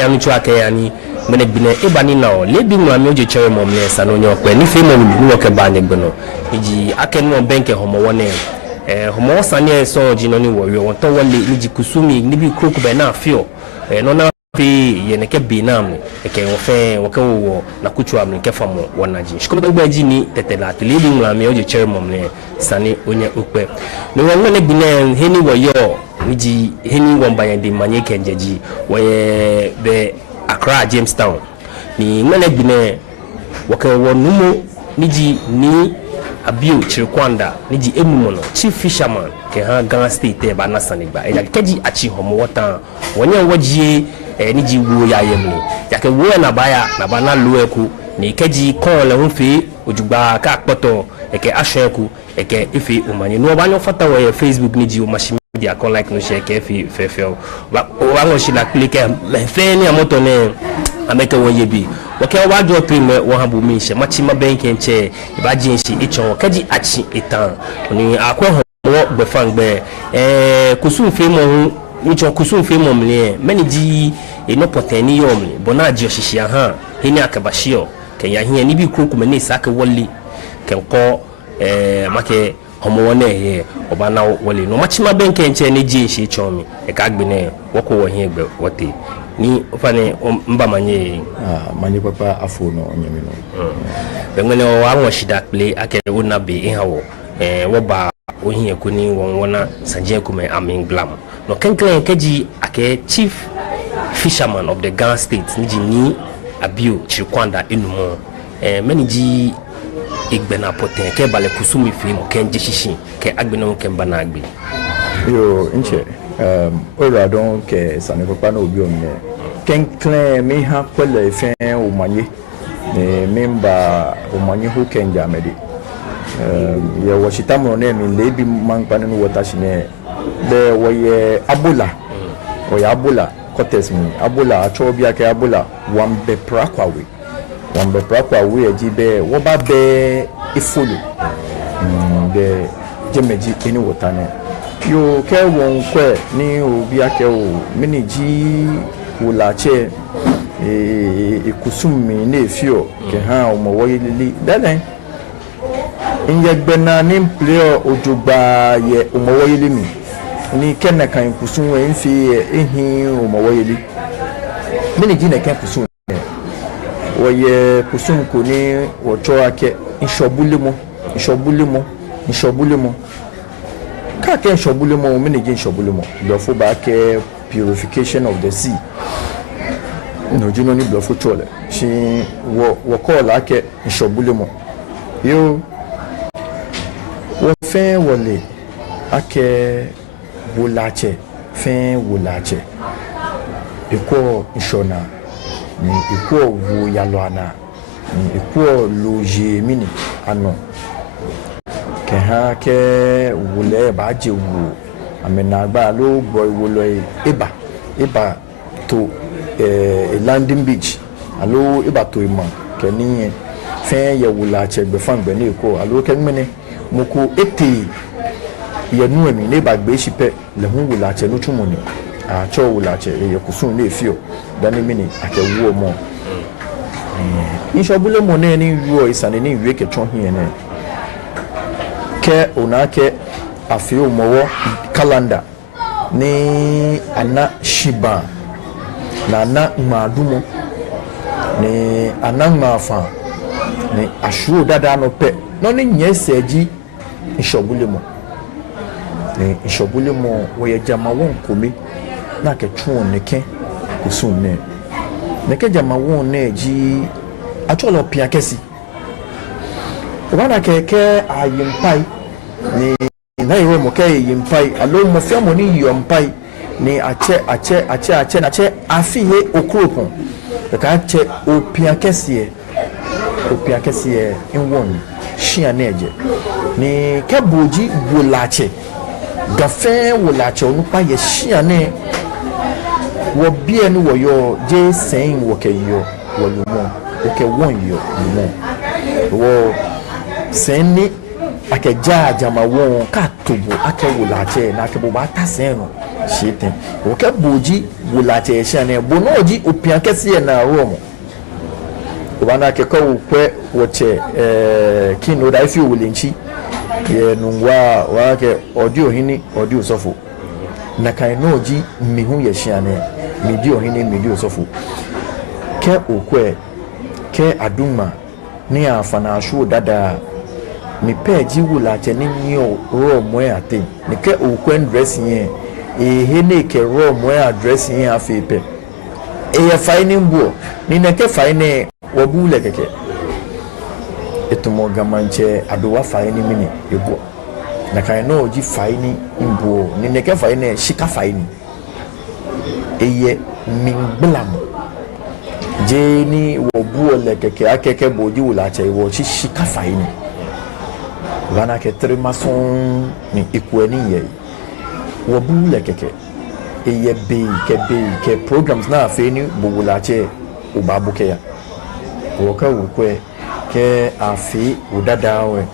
yanu ake yani mene bine ebani na le bi mu ami oje chere mom le sa no nyo pe ni fe mom bi no ke ba nye gbono iji ake no benke homo wone homo sane so ji no ni wo won to wole ni ji kusumi ni bi kroku be na afio no na fi ye ne ke binam ke wo fe wo ke wo na kuchu am ke famo wona ji shiko be ji ni tetela le bi mu ami oje chere mom le sane onye okpe no won ne bine heni wo yo niji heni won bayan de manye kenjeji wo ye be Accra Jamestown ni ngane bine waka wonumo niji ni abiu chirikwanda niji emumono chief fisherman ke ha Ghana state e ba nasanigba e keji achi homo wota wonye wajie niji wo ya yemni yake wo na baya na bana lueku ni keji kon le hunfi ojugba ka poto eke asheku eke ifi umanye no ba nyo fata wo Facebook niji o machine media kon like no share ke fi fefel ba o ngo shi la click fe ni amoto ne ameke wonye bi woke wa do prim wo habu mi she machi ma ben kenche ba jin shi ichon kaji achi etan ni akwa ho wo gbe fangbe kusun fe mo ichon kusun fe mo mle meniji eno poteni yom le bona ji oshishia ha hini akabashio ke ya hia ni bi kroku me ni sake woli ke ko make homo wona he oba na wole no machima benke nche ne ji nshi chomi e ka gbene woko wo hie gbe wote ni ofane mba manye manye papa afo no nyemi no bengene o anwo shida play ake wona be inhawo wo ba o hie ko ni wona sanje ko me amin glam no kenklen keji ake chief fisherman of the Ghana state ni Abiu Chirikwanda enumo meniji igbena poten ke bale kusumi fi mo ken jishishi ke agbena mo ken banagbe yo nche ora don ke sane papa no obi omne ken clean me ha kwele fe o manye ne member o manye ho ken jamedi ye wo shitamo ne mi lebi manpa no wota shine be wo ye abola o ya abola kotes mi abola acho bia ke abola wambe prakwawe wambe prakwawe ejibe wo ba be ifolo de jemeji eni wotane yo ke won kwe ni obi ake o miniji wulache ikusumi ne efio ke ha o mo woyeli dalen inyegbena ni player ojugba ye o mo woyeli mi ni kenna kan kusun we nfi ehin o mo woyeli miniji na kan kusun woye kusun ko ni wo cho ake inshobulemo ka ke inshobulemo miniji inshobulemo blofo ba ke purification of the sea no jino ni blofo chole shi wo call ake inshobulemo yo wo fe wole ake wolache fe wolache iko inshona ni iko wo yaloana ni iko loje mini ano ke ha ke wole ba je wo amena gba lo boy wo lo eba to landing beach alo eba to ima ke ni fe ye wula che gbe fan gbe ni ko alo ke mene moko ete ye nu emi ne ba gbe shipe le hu wula che no tumo ni a cho wula che ye kusun le fio dani mini ake wo mo inshobule mo ne ni ruo isane ni wie ke chon hie ne ke onake afio mowo calendar ni ana shiba na na madumo ni ana mafa ni ashu dada no pe no ni nyeseji inshobulemo ni inshobulemo wo ye jama won komi na ke twon ne ke kusun ne ke jama won ne ji atolo pia kesi wana ke ayimpai ni na iwe mo ke yimpai alo mo fia mo ni yompai ni ache na che afihe okropon ka che opia kesi enwon shia neje ni ke boji wolache gafe wolache onupa ye shia ne wo bia ni wo yo je sen wo ke yo wo lumo wo ke won yo lumo wo sen ni akeja jama won ka tobo ake wolache na ke bo ba ta sen no shiten wo ka boji wula che sha ne bonoji opian kese na room wana ke ko kwe wo che kino da fi wulinchi ye nungwa wa ke audio hini audio sofo na kan noji mi hu ye sha ne mi di ohini mi di sofo ke okwe ke aduma ni afana ashu dada mi peji wula che ni nyo ro mo ate ni ke okwe dress yen he ne ke ro mo address yen afepe ye fine mbo ni ne ke fine wo bule keke etumo gamanche adowa fine mini ebo na kan no ji fine mbo ni ne ke fine shika fine eye mingblam je ni wo buole keke akeke boji wula che wo shika fine wana ke tremason ni ikweni ye wo bule keke eye be ke programs na afeni bo wula che ubabuke ya woka wukwe ke afi udadawe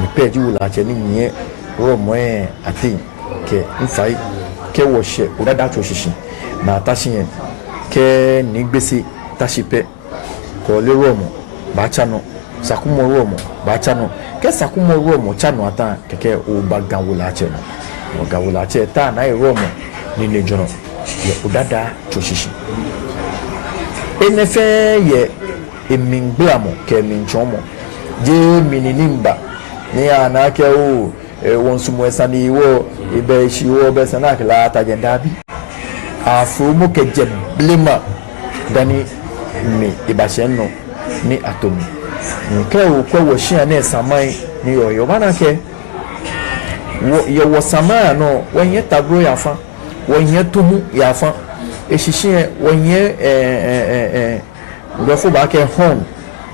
ni peji wula che ni nye romoe ati ke mfai ke woshe udada choshishi na tashiye ke nigbesi tashipe ko le romo ba chano sakumo romo ba chano ke sakumo romo chano ata keke ubaga wula che no ubaga wula che ta na romo ni lejono ye udada choshishi enefe ye emingbamo ke minchomo je mininimba ni anake o wonsumo esani wo ibe shiwo be sanake la ta gendabi afumu ke jeblema dani mi ibashenno ni atomi nke o ko wo shia na samai ni yoyo banake wo ye wo samai no wonye tabro yafa wonye tumu yafa ehihie wonye ngofo ba ke home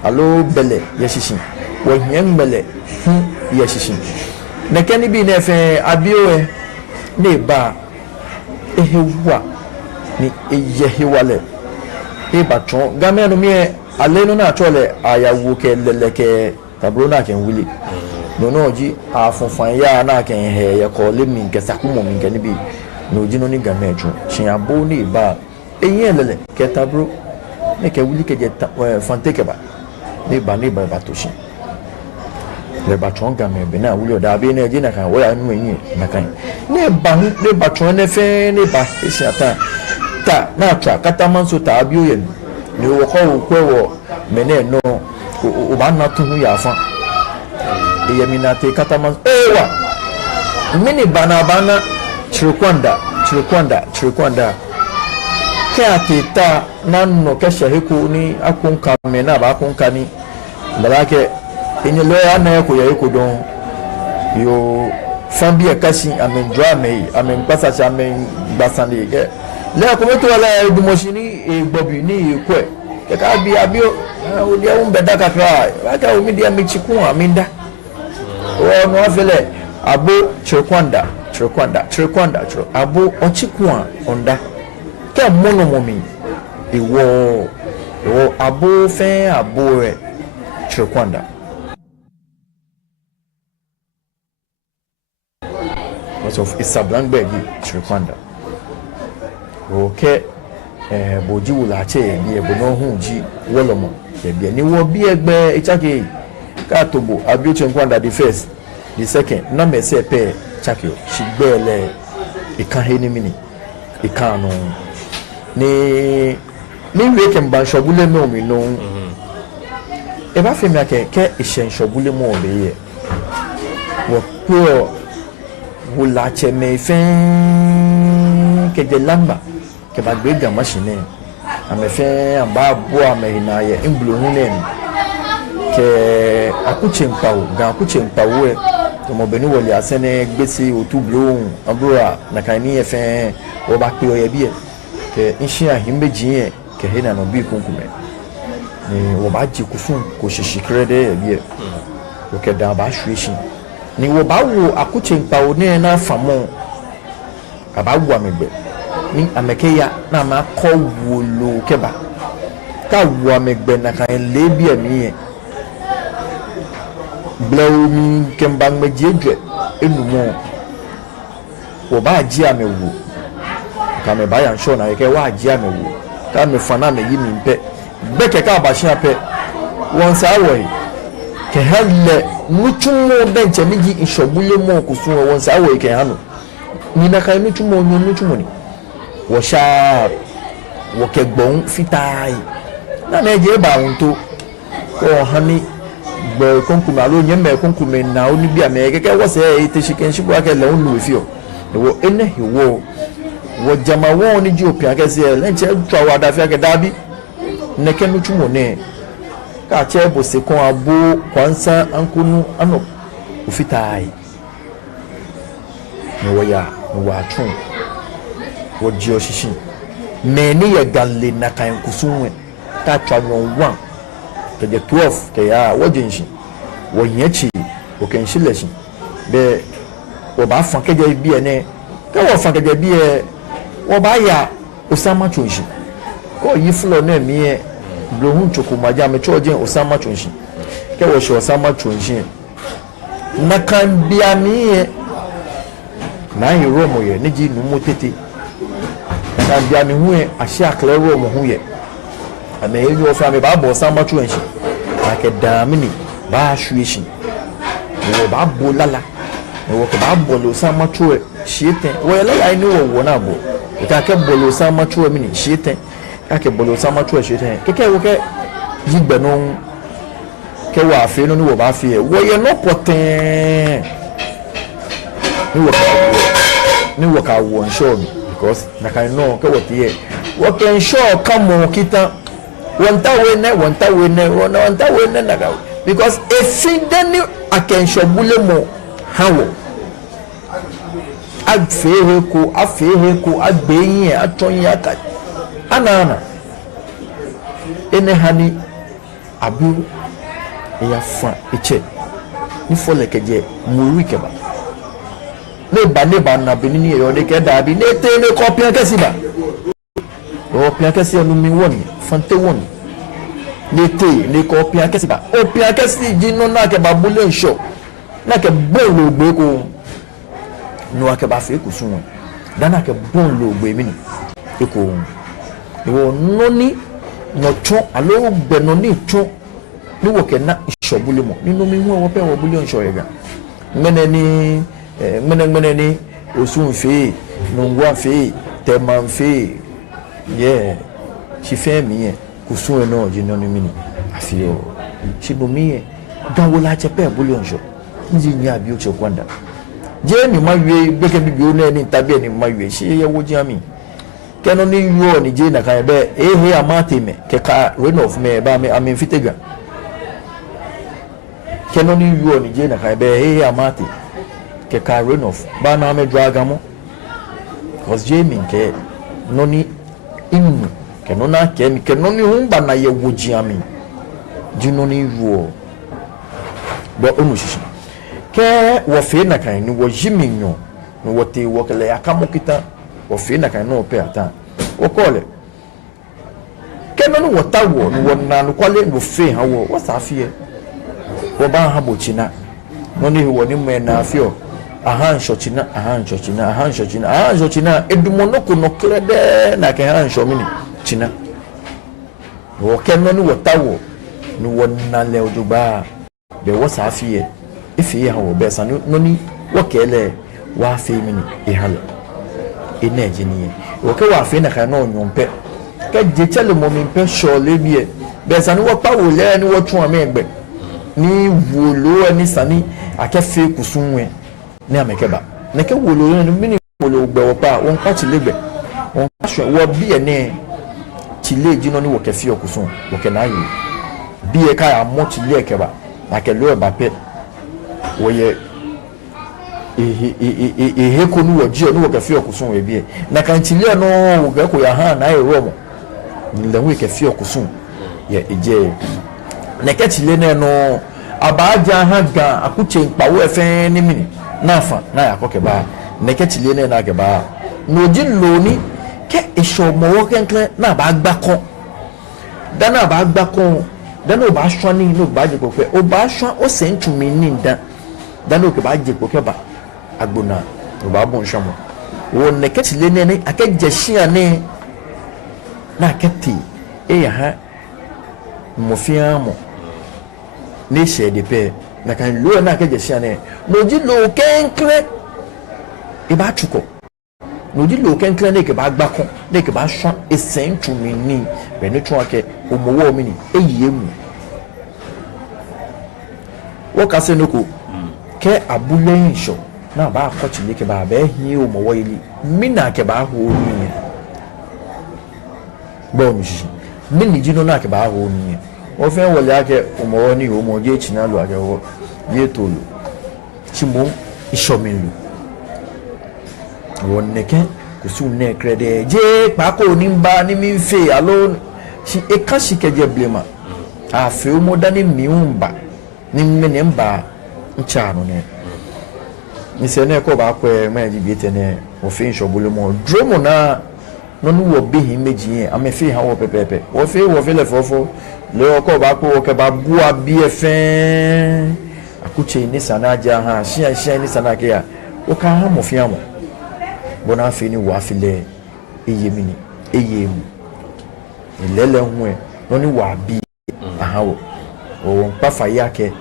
alo bele yeshishi wonye mbele yeshishi ne kani bi na fe abioe ne ba ehewa ni eyehiwale e ba tron game no mi alenu na chole ayawo ke leleke tabro na ken wili no no ji afunfan ya na ken he ye ko le mi nkesa kumo mi ken bi no ji no ni game ejo shin abo ni ba eyin lele ke tabro ne ke wuli ke je fante ke ba ne ba to shin le ba tron game be na wuli o da be na je na kan wo ya nu yin na kan ne ba tron ne fe ne ba isi ata ta na tra kata manso ta abio ye ni wo ko wo mene no o ba na tu ya fa e ye minate kata manso ewa mini bana chirikwanda ke atita nanno ke shehiku ni akunka me na ba akunka ni balake enye lo ya na ko ya ko don yo fambi akashi amenjwa me amenpasa cha amen basande ke le ko meto wala edumoshini e gbobi ni ikwe ke ka bi abio o dia un beda kakra aka o mi dia mi chiku aminda o no afele abo chirikwanda abo ochiku onda ke mono momi iwo abo fe abo e chirikwanda of Isablangbergi chirikwanda oke boji wula che bi ebono hunji wolomo bi ni wo bi egbe ichake ka tobo abio chirikwanda the first the second na me se pe chakio shigbele ikan he ni mini ikanu ni weke mba shobule no mi no e ba femi ake ke ishen shobule mo be ye wo pro wula che me fen ke de lamba ke ba gbe gan machine ame fen amba bo ame na ye imbulu hunen ke akuche mpawo gan akuche mpawo e to mo beni wole asene gbesi otublo abura na kan ni ye fen wo ba pe o ye bi e ke inshi ahimbe jiye ke hena no bi kunkume ni wo ba ji kusun ko shishikire de ye bi e o ke da ba shwishi ni wo ba wo akuche mpawo ne na famo aba wo amegbe ni amekeya na ma ko wolo keba ka wo amegbe na kan le bi emi e blow mi kembang mejeje enumo wo ba ji amewu ka me ba ya nsho na ke wa agye amewu ka me fa na me yi mi mpe be ke ka ba hia pe won sa wo yi ke halle mutumo den che mi gi inshobule mo kusun won sa wo yi ke hanu ni na ka mutumo ni wo sha wo ke gbon fitai na na je ba won to ko hani gbe konkume alo nyeme konkume na oni bia me keke wo se e te shiken shibu ake le onu efio wo ene hiwo wo jama wo ni ji opia ke se le nche twa wa da fi ake dabi ne ke nutumo ne ka che bo se kon abo kwansa ankunu ano ofitai no wo ya no wa tun wo ji oshishi me ni ye galle na kan kusunwe ta twa no 1 the 12 ke ya wojinshi wo yanchi wo kenshi leshi be wo ba fa ke je bi ene ke wo fa ke je bi e wo ba ya Osama chonshi ko yi flo na mi e blohun choko maja me chojen Osama chonshi ke wo shi Osama chonshi na kan bia mi e na yi romo ye ne ji nu motete na bia mi hu e ahia kle romo hu ye ame yi wo fa me ba bo Osama chonshi ake damini ba shuishi wo ba bolala wo ko ba bolo Osama chwe shiete wo yela ya ni wo na bo ka ke bolo Osama chwe mini shiete ka ke bolo Osama chwe shiete ke wo ke jigbe no ke wa afi no ni wo ba fi e wo ye no poten ni wo ka wo show me because na kan no ke wo tie wo ken show kamo kita wanta we ne naga because efindeni akenshobule mo hawo afehe ko agbeyin atonyin aka anana ene hani abu ya fa eche ni folekeje muri keba ne ba na benini yo de ke dabi ne te ne kopia kesiba o pia kesi anu mi woni fante woni lete le ko pia kesi ba o pia kesi jino na ke babule nsho na ke bon lo gbe ko no ake ba fe kusun dana ke bon lo gbe mi ni ko wo noni no cho alo gbe no ni cho ni wo ke na ishobule mo ninu mi hu wo pe wo bule nsho yega mene ni osun fe no ngwa fe teman fe yeah she fair me kusun no jino ni mini afio she bo me dan wo la chepe bullion show nji nya bi o che kwanda je ni mawe beke bi o na ni tabe ni mawe she ye wo jami keno ni yo ni je na kan be ehe amate me ke ka rain of me ba me amen fitega keno ni yo ni je na kan be ehe amate ke ka rain of ba na me draga mo cause je min ke no ni inu kenona kemi kenoni humba na ye wojiami jinoni ruo bo omushishi ke wo fe na kan ni wo jiminyo no wote wo kele akamokita wo fe na kan no pe ata wo kole kenoni wota wo no wona no kwale no fe ha wo wasafie wo ba ha bochina no ni wo ni me na afio ahan shochina edumonoko no klede na ke han shomini china wo kenno ni wotawo ni wonna le ojuba be wo safie ifi ha wo be sanu no ni wo kele wa fe mini ihale ina ejini wo ke wa fe na ka no nyompe ke je chele mo mi pe shole bie be sanu wo pa wo le ni wo tun amegbe ni wolo ni sani akefe kusunwe ni amekeba neke wolo ni mini wolo gbe wo pa won ka chilegbe won ka so wo bi ene chile jino ni wo ke fi okusun wo ke na yi bi e ka ya mo chile ekeba na ke lo ba pe wo ye ehe ko ni wo ji ni wo ke fi okusun we bi e na kan chile no wo ga ko ya ha na e romo ni le wo ke fi okusun ye eje neke chile no abaja ha ga akuche npawo efe ni mini nafa na yakoke ba neke chile na ke ba no jinloni ke isho mo kenkle na ba gbakon dana ba gbakon dana ba swani no ba je pope o ba swan o se ntumi ni ndan dana o ke ba je poke ba agbona o ba bon shamo wo ne ketile ne akagya ne na akati ya ha mofia mo ne hye de pe na kan lo na akagya ne no ji lo kenkre e ba chuko no di lo kenkre ne ke ba gbako ne ke ba hwa esen tumi ni be ne twa ke omowo mi ni eyiye mu wo ka se no ko ke abule nsho na ba akọchile ke ba hi omowo ili mi na ke ba ho ni bo mi shi mi ni jino na ke ba ho ni o fe wole ake omowo ni omo je china lu ake wo ye tolu chimo ishomilu wonneke kusu ne krede je pa ko ni mba ni mi fe alo shi e kan shi keje blema a fe o mo dani mi umba ni me ne mba ncha no ne ni se ne ko ba ko e ma ji bi tene o fe nshobulu mo dromo na no nu wo bi hin meji am fe ha wo pepepe wo fe le fofo le ko ba ko ke ba bua bi e fe akuche ni sanaja ha shia ni sanake ya o ka ha mo fi amo bona fe ni wa fi le eyemini eyemu ilele hu e no ni wa bi aha wo o pa fa ya ke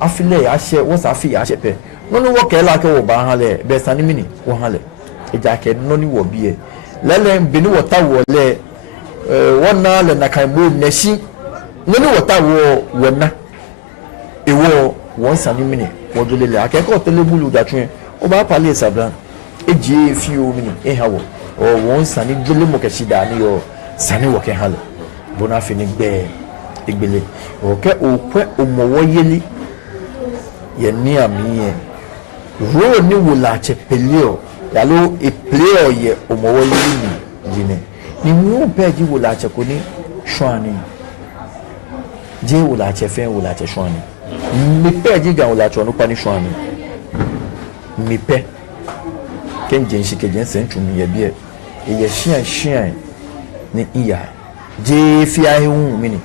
afile ya she wo sa fi ya she pe no ni wo ke la ke wo ba ha le be sani mini wo ha le eja ke no ni wo bi e lele bi ni wo ta wo le wona le na kan bo na shi no ni wo ta wo na ewo won sani mini wo do le akeko telebulu da tun o ba pale sabran eji fi o mini hawo o won sani dole mo ke shida ni o sani wo ke halo bona fi ni gbe igbele o ke o pe o mowo yeli ye ni ami ye ro ni wo la che peleo ya lo e pleo ye o mowo yeli ni jine ni mu pe ji wo la che ko ni shwani je wo la che fe wo la che shwani mi pe ji ga wo la che no pa ni shwani mi pe kenjen shi kenjen sentumi ye bie ye hia ni iya je fi ahe hu mini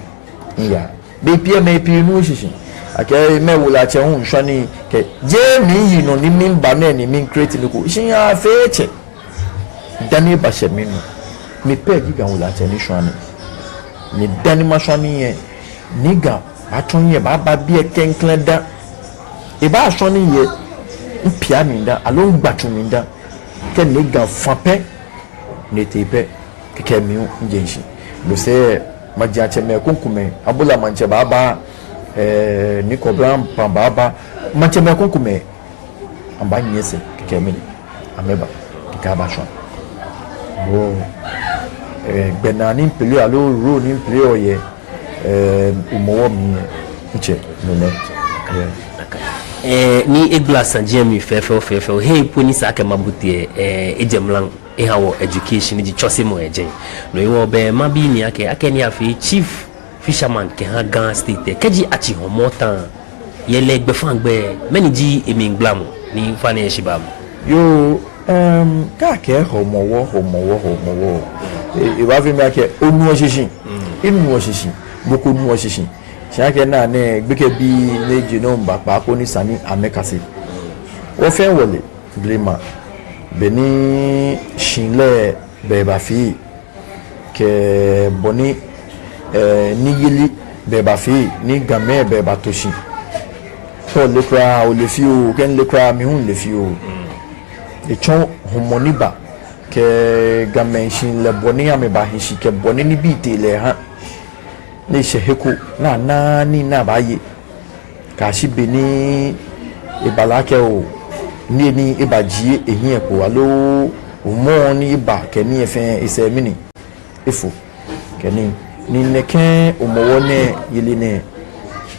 iya be pie me pi nu shishi ake me wula che hu nhwani ke je mi yi no ni min ba na ni min create ni ko shin ya feche dani ba she minu mi pe giga wula che ni shwani ni dani ma shwani ye ni ga aton ye ba bie kenkleda e ba shwani ye mpia mi nda alo gbatu mi nda ke ne ga fape ne tepe ke mi njenshi lo se majache me kunkume abula manche baba ni kobram pa baba manche me kunkume amba nyese ke mi ameba ke ba shon wo benani pele alo ro ni pele oye umowo mi nche no ne ni egla sanje mi fefe hey poni sa ka mabutie ejemlan hawo education ji chose mo ejen no iwo be ma bi ni ake ni afi chief fisherman ke ha Ghana state keji achi ho motan yele gbe fan gbe meni ji emi nglamo ni fane shibam yo ka ke homowo e ba fi mi ake onu oshishi inu oshishi boko nu oshishi shake na ne gbeke bi neji no mba pa ko ni sani amekase o fe wole blema beni shinle be ba fi ke boni ni yili be ba fi ni game be ba toshi so le kra o le fi o ken le kra mi hun le fi o e chon homoniba ke game shin le boni ame ba hishi ke boni ni bi te le ha ni sheheku na ni na baye kashi beni ibalake o ni ibaji ehin epo alo umo ni iba ke ni efen ise mini ifo ke ni neke umowo ne yili ne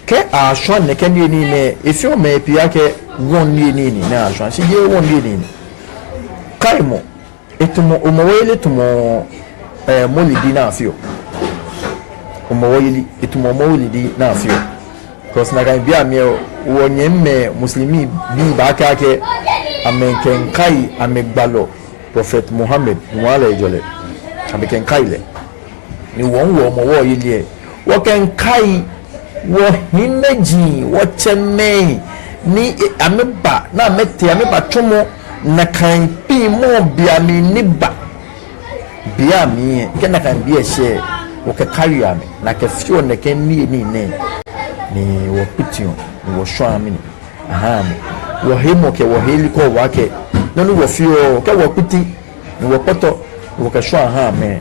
ke asho neke ni ne efi o me pia ke won ni na asho si je won ni kaimo etumo umowo ile tumo molidi na afio umowoyili etumo mawlidi na afio cause na kan bia me wonyemme muslimi bi ba ka ke amenken kai amegbalo prophet Muhammad wala ejole amenken kai le ni won wo mowoyili e wo ken kai wo himeji wo cheme ni ameba na mete ameba tomo na kan pi mo bia mi niba bia mi ke na kan bia she wo ka carry am na ka fio na kan ni ne wo pitio wo show am ni aha mi wo hemo ke wo heli ko wa ke no wo fio ke wo piti ni wo poto wo ka show aha me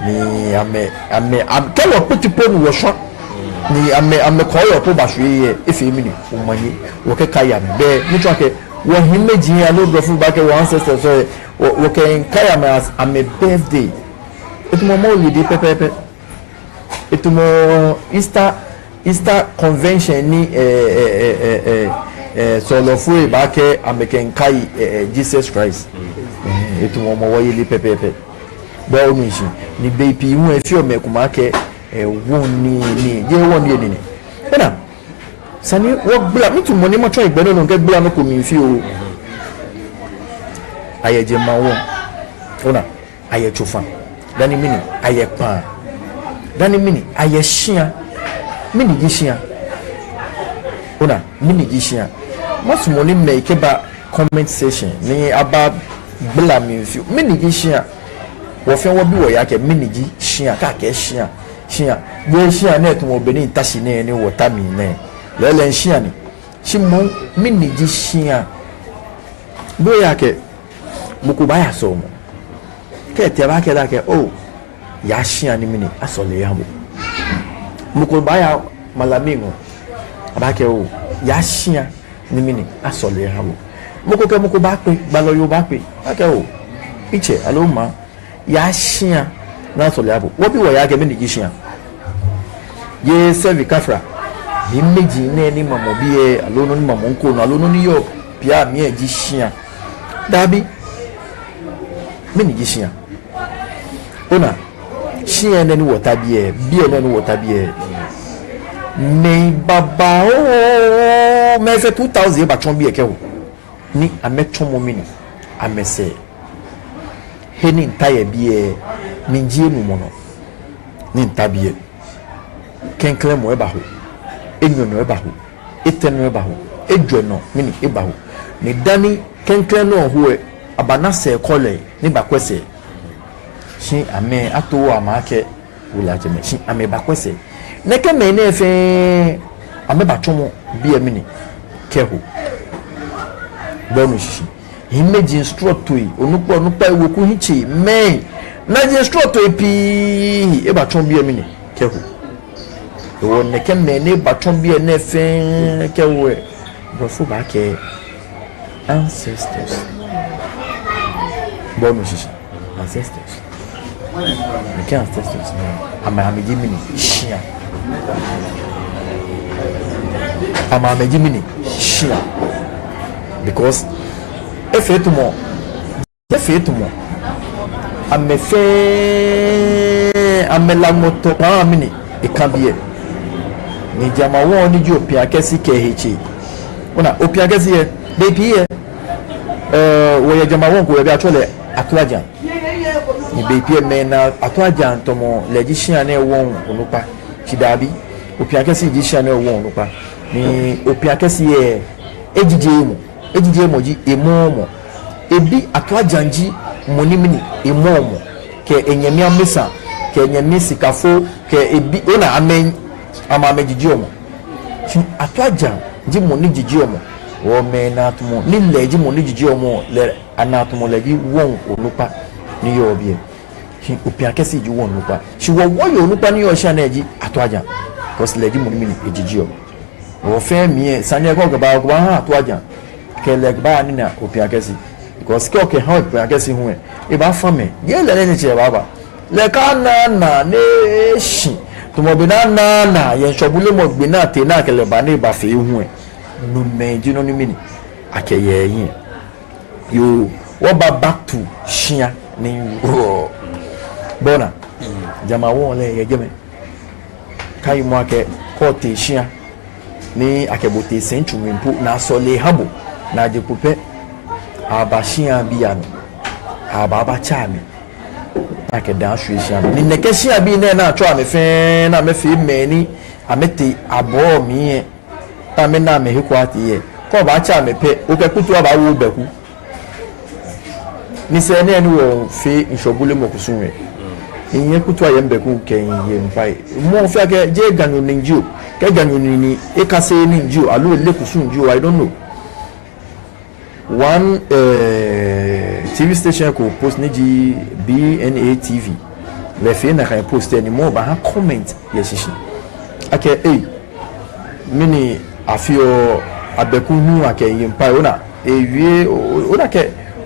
ni ame ke wo piti po ni wo show ni ame ko yo to ba hwe efe mi ni wo mani wo ka kaya be ni to ke wo himeji ya lo brofo ba ke wo ancestors so wo ke kaya me as ame birthday etumo mo lidi pepepe etumo Easter convention ni solo fu ba ke American kai Jesus Christ etumo mo wo yeli pepepe ba o mi shi ni baby hu efi o me kuma ke won ni je won ni na sani wo bla mi tu mo ni mo try gbe no nke bla no ko mi fi o ayeje ma wo ona aye chufa dani mini aye pa dani mini aye shia mini gishia ona mini gishia masu mo ni make ba comment section ni aba bla mi fi mini gishia wo fe wo bi wo ya ke mini gishia ka ke shia wo shia na to mo be ni tashi ne ni wo ta mi ne lele shia ni shimo mini gishia bo ya ke mukubaya somo ke te ba ke da ke oh ya shia ni mini asole ya bo mukubaya malamingo ba ke oh ya shia ni mini asole ya bo mukoke mukuba pe gbalo yo ba pe ba ke oh iche alo ma ya shia na asole ya bo wo bi wo ya ke mini gishia ye serve kafra ni meji ne ni mamo bi e alo no ni mamo nko no alo no ni yo pia mi e gishia dabi mini gishia ona shia na ni wota bie na ni wota bie me baba o me fe 2000 ba chon bie ke o ni ameton mo mini amese heni ntaye bie minjie mu mo no ni ntabie kenkle mo e ba ho enyo no e ba ho eteno e ba ho edwo no mini e ba ho ni dani kenkle no ho e abana se kole ni bakwese shi ame ato amake wula jeme shi ame bakwese neke me ne fe ame batomo bi amini keho bonu shi imeji instructor onupo ewoku hichi me na ji instructor pi e batom bi amini keho wo neke me ne batom bi ne fe keho bofo ba ke ancestors bonu shi ancestors the ancestors ama Jiminy shia ama Jiminy shia because if it more amela moto pa mini e can be ni jama won ni jo pia kesi KH ona opia kesi e de pie wo ya jama won ko ya atole atwaja ni bepie mena atwaja ntomo legishia na won onupa chidabi opia kesi legishia na won onupa ni opia kesi e ejije mo ji emomo ebi atwaja nji monimini emomo ke enyemi amesa ke enyemi sikafo ke ebi ona amejiji omo chi atwaja nji moni jiji omo wo mena tumo ni leji moni jiji omo le anatumo leji won onupa ni yo bie chi opia kesi ji won onupa chi wo yo onupa ni yo sha na eji atwaja cause leji monimini ejiji omo wo fe mi sanye ko gba ko ha atwaja ke leg ba ni na opia kesi because ke okay how opia kesi hu e ba fame ye le ni che baba le ka na ne shi to mo bi na ye shobule mo gbe na te na kele ba ni ba fe hu no me ji no ni mini akeye yin yo wo ba back to shia ni bona jama won le ye jeme kai mo ake ko te shia ni akebote sentu mpo na sole habo na je pupe abashia biya no ababa chami ake dan hwehia ni nekeshia bi na atwa me fe na me fe meni amete abo mi ta me na me hiko ati ye ko ba cha me pe o ke kutu aba wo beku ni se ne wo fe nshobule mo kusunwe inye kutu aye mbeku ken ye mpai mo fe ke je ganyo ninju ke ganyo ni e ka se ninju alu le kusunju I don't know one TV station ko post ni ji BNA TV le fe na kan post ni mo ba ha comment yesishi ake mini afio abeku hu ake ye mpai ona ewie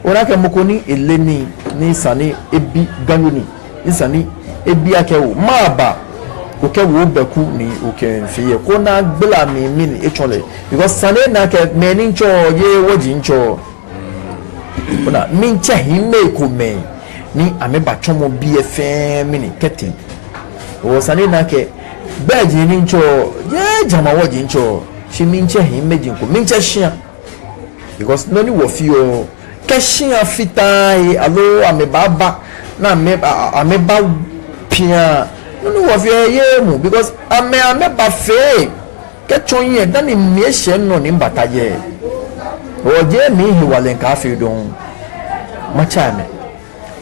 ona ke mokoni eleni ni sani ebi ganyo ni isani ebi akewo maaba oke wo beku ni oke fiye ko na gbela mi ni echole because sane na ke meni ncho ye woji ncho ona minche hime ko me ni ameba chomo BFM ni ketin o sane na ke beji ni ncho ye jama woji ncho shi minche hime jinko minche shia because noni wo fio ke shia fitai alo ameba na ameba pia no wo fe ye mu because ameba fe ke chonye dan ni miehye no ni mbataje o je mi hiwalen ka fe don macha me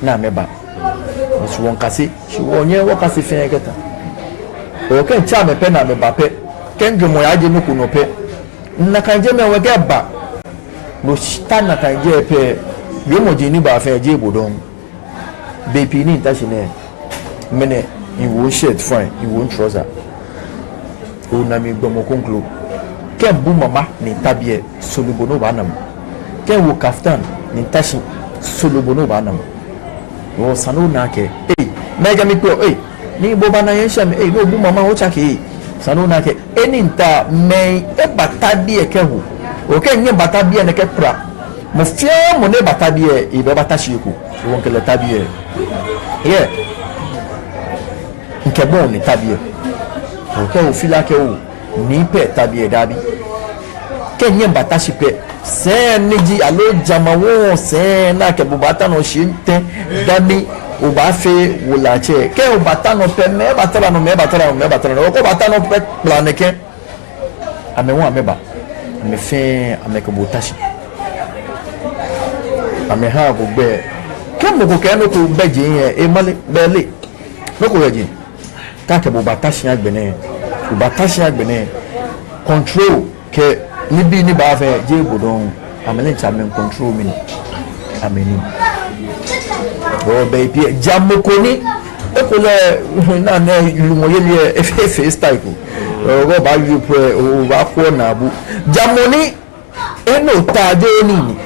na ameba so won kasi shi wonye wo kasi fe keta o ke cha me pe na ameba pe ken jomo ya je nuku no pe na kanje me we ke ba no shita na kanje pe yo mo je ni ba fe je bodon baby ni tashi ne mene iwo shirt fine iwo trouser o na mi gbomo konklo ke bu mama ni tabie solubono ba nam ke wo kaftan ni tashi solubono ba nam wo sanu na ke na ga mi ko ni bo ba na yen sha mi no bu mama o cha ke sanu na ke eni nta me e batabie ke hu o ke nye batabie ne ke pra mo fia mo ne batabie e be batashi ku won ke le tabie yeah nke bon ni tabie okay o fila ke o ni pe tabie dabi ke nye batashi pe se ni ji alo jamawo se na ke bubata no shinte dabi o ba fe wo la che ke o bata no pe me batara no o ko bata no pe plan ke ame won ameba ame fe ame ke butashi ame ha go gbe kemo ko ke no ko beje yen e male bele no ko yeji ka ke bo batashi agbene control ke ni bi ni ba fe je bodon amele chamen control mi ameni o be pi jamokoni e ko le na na lumo ye efe style ko o ba yu pe o ba ko na bu jamoni eno ta je ni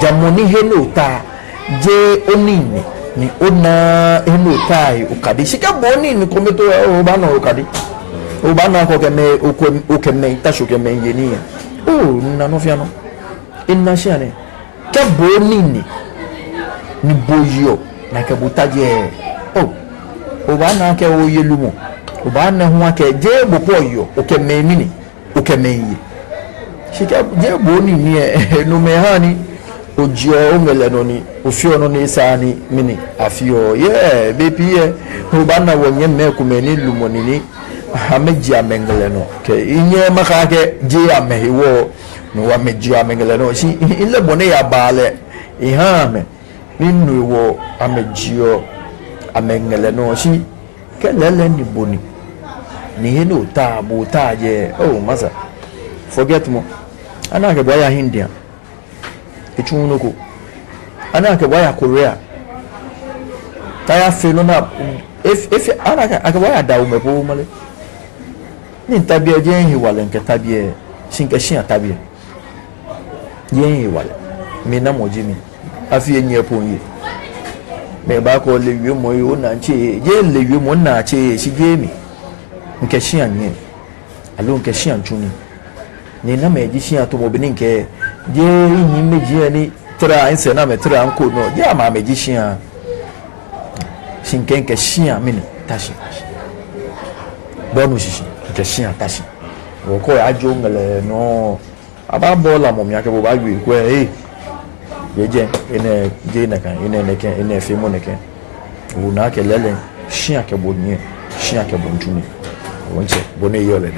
jamoni henota je onini ni ona henota ukadi shika boni ni kometo o ba na ukadi o ba na ko keme o keme tasho keme yeni o na no fiano inna shane ke boni ni boyo na ke butaje o ba na ke o yelumo o ba na ho ke je bopoyo o keme nini o keme yi shika je boni ni no mehani ojio omele no ni ofio no ni sani mini afio baby o ba na wonye me kumeni lumoni ni ameji amengele no ke inye maka ke je amehiwo no wa meji amengele no si ile bone ya bale ihame ninu wo amejio amengele no si ke lele ni boni ni heno ta bo ta je masa forget mo ana ke boya India echunuko ana ke boya Korea taya felo na if ana ke boya dawo me bo male ni tabia je hi wale nke tabia sinke shin tabia je hi wale me na mojimi afi enye ponye me ba ko lewi mo yo na nche je lewi mo na che si gemi nke shin anye alo nke shin antuni ni na me ji shin ato mo bi nke je yin meji ni tra ense na me tra anko no je ama meji shin nke shin amini tashi bonu shishi nke shin tashi o ko ajo ngale no aba bola mo mi ake bo ba gbe ko yeje ene je na kan ene neke ene fe mo neke o na ke lele shin ake bo ni shin ake bo ntuni wonche bone yole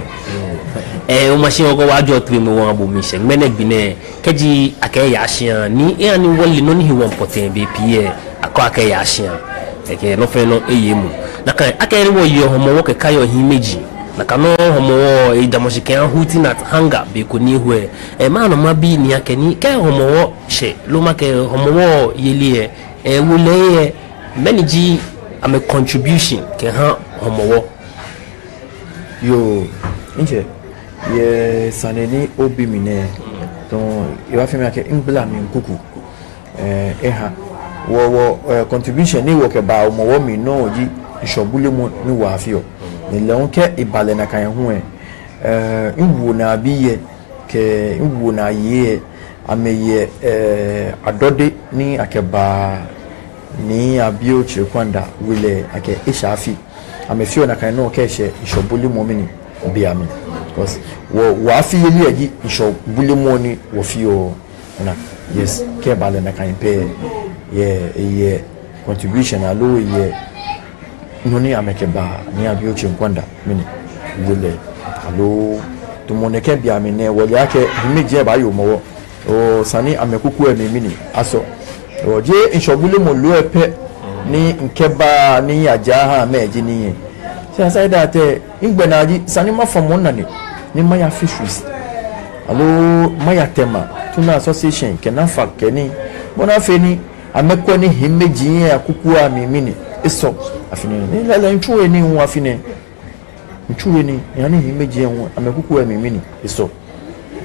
o machine ko wajo trim won abo mi shek menek bi ne keji akay ya hia ni e ani wole no ni hi won poten be pie akọ akay ya hia eke no fe no eyemu na kan akay wo yo homo wo ke kayo hi meji na kano homo wo e damoshike an huti na hanga be ko ni hwe e ma no ma bi ni akani ke homo wo she lo ma ke homo wo yeli wole manage am a contribution ke ha homo wo yo inje ye saneni obi mine donc il va faire que imbla mi kuku ha wo contribution ni wo ke ba o mo wo mi no ji ishobule mu ni wa afio ni le onke ibale na kan hu nwu na biye ke nwu na ye ameye adode ni akeba ni abio chikwanda wile ake ishafi amefio na kan no ke she ishobule mu mini biami because wo afi yeli agi ishobule mu ni wo fio na yes ke bale na kan pe ye contribution alo ye noni amekeba ni abio chikwanda mini wile alo tumoneke biami ne wo yake himije ba yo mo o sani amekuku e mini aso o je ishobule mu lo epe ni nkeba ni ajaha meji ni say say that ingbenaji sani ma from one ni maya fisheries alo maya tema tuna association kenafa keni bona feni amekwa ni himeji ya kuku a mini eso afine ni la nchuwe ni hu afine nchuwe ni yani himeji hu amekuku a mini eso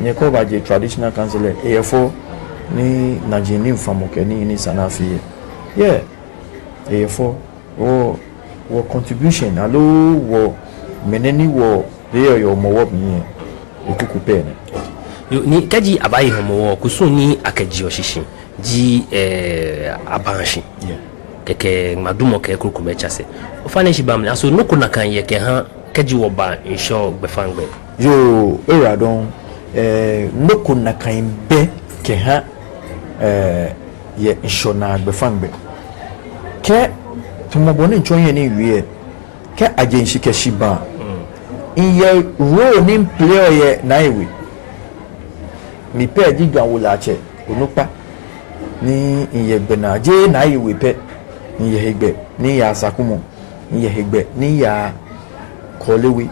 ni ko baje traditional council efo ni najini mfamo keni ni sanafi yeah efo wo contribution alo wo meneni wo there yo mo wo bi ekuku pe ni kaji abayi homo wo kusun ni akaji oshishi ji abanshi keke madumo ke kuku mechase o fane shi bamle aso nuko na kan ye ke ha kaji wo ba insho gbefangbe yo era don nuko na kan be ke ha ye insho na gbefangbe ke tumobone nchonye ni wiye ke agenshi ke shiba iye role ni player ye na iwe mi pe giga wula che onupa ni iye gbena je na iwe pe ni ye hegbe ni ya sakumo ni ye hegbe ni ya kolewi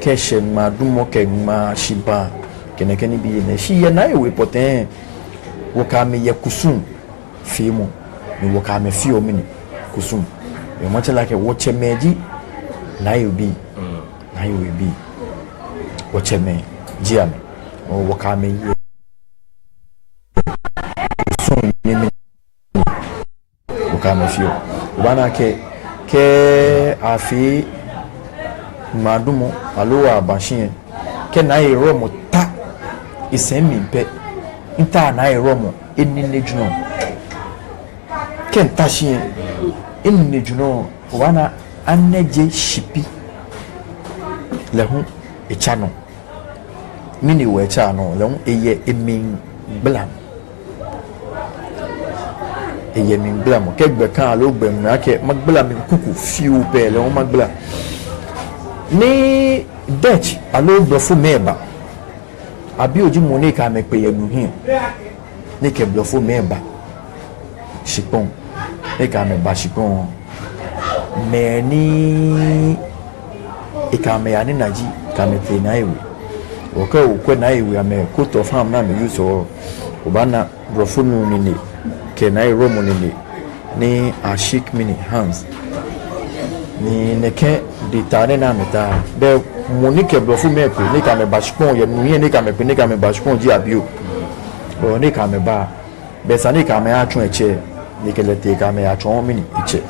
ke she madumo ke ma shiba keneke ni bi ne shi ye na iwe poten wo ka me ye kusum fimu ni wo ka me fi omini kusum e mo tell like wo chemeji na you be wo cheme jiam o wo ka me ye kusum ni mi wo ka me fi o bana ke afi madumo alo abashin ke na e romo ta isemi pe nta na e romo enine juno ken tashin enine juno wana aneje shipi lehun echano mini we echano lehun eye emin blam eye min blam ke gbe kan alo gbe mi ake magbla mi kuku fiu pe lehun magbla ni dutch alo gbe fu meba abi oji monica me pe yenu hin ni ke gbe fu meba shipon e ka me ba shipon me ni e ka me ani naji ka me te na iwe o ka o kwe na iwe ame coat of arm na me use o bana brofunu ni ke na romo ni a chic mini hands ni neke de tane na meta de monique blofu me pe ni ka me ba shipon ye nu ye ni ka me pe ni ka me ba shipon ji abio o ni ka me ba be sa ni ka me atun eche ni ke le te ka me atun mini eche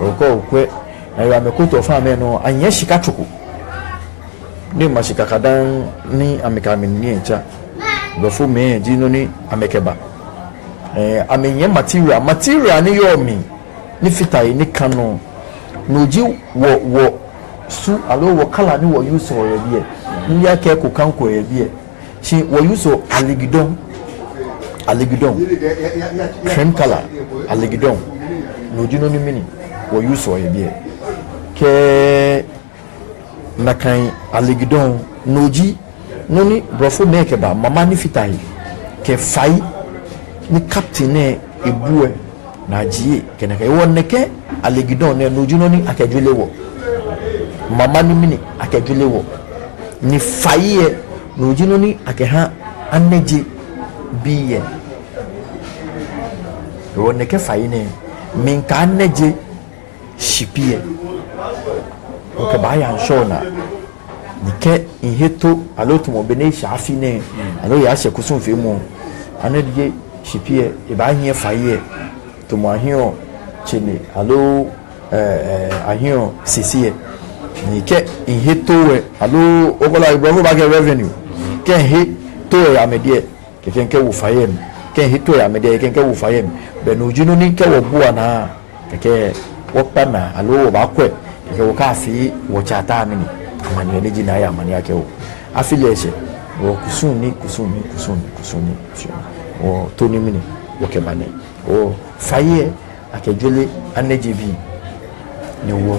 o kwe na ya me koto fa me no anye shika chuku ni ma shika kadan ni ameka me ni encha blofu me ji no ni amekeba amenye material ni yo mi ni fitai ni kanu noji wo su alo wo kala ni wo use o ye bie ni ya ke ko kan ko ye bie shi wo use aligidon cream color aligidon noji no ni mini wo use o ye bie ke na kan alegidon noji noni brofo make ba mama ni fitai ke fai ni captain ne ebue na jie ke na kai won ke alegidon ne noji noni akadwele wo mama ni mini akadwele wo ni fai e noji noni akeha aneji biye won ke fai ne min ka aneji shipie o ba ya shona nike inheto aloto mo bene shafi ne alo ya she kusun fe mu anadie shipie e ba hie faye to mo ahio chene alo ahio sisie nike inheto we alo ogola ibrahim ba get revenue ke he to ya medie ke kenke wo faye ke he to ya medie kenke wo faye be no jinu ni ke wo bua na ke wo pa na alo ba kwe ke wo ka fi wo chata mini amani eleji na ya amani yake huko afileshe wo kusuni wo toni mini wo kebane wo faye akejule anejibi ni wo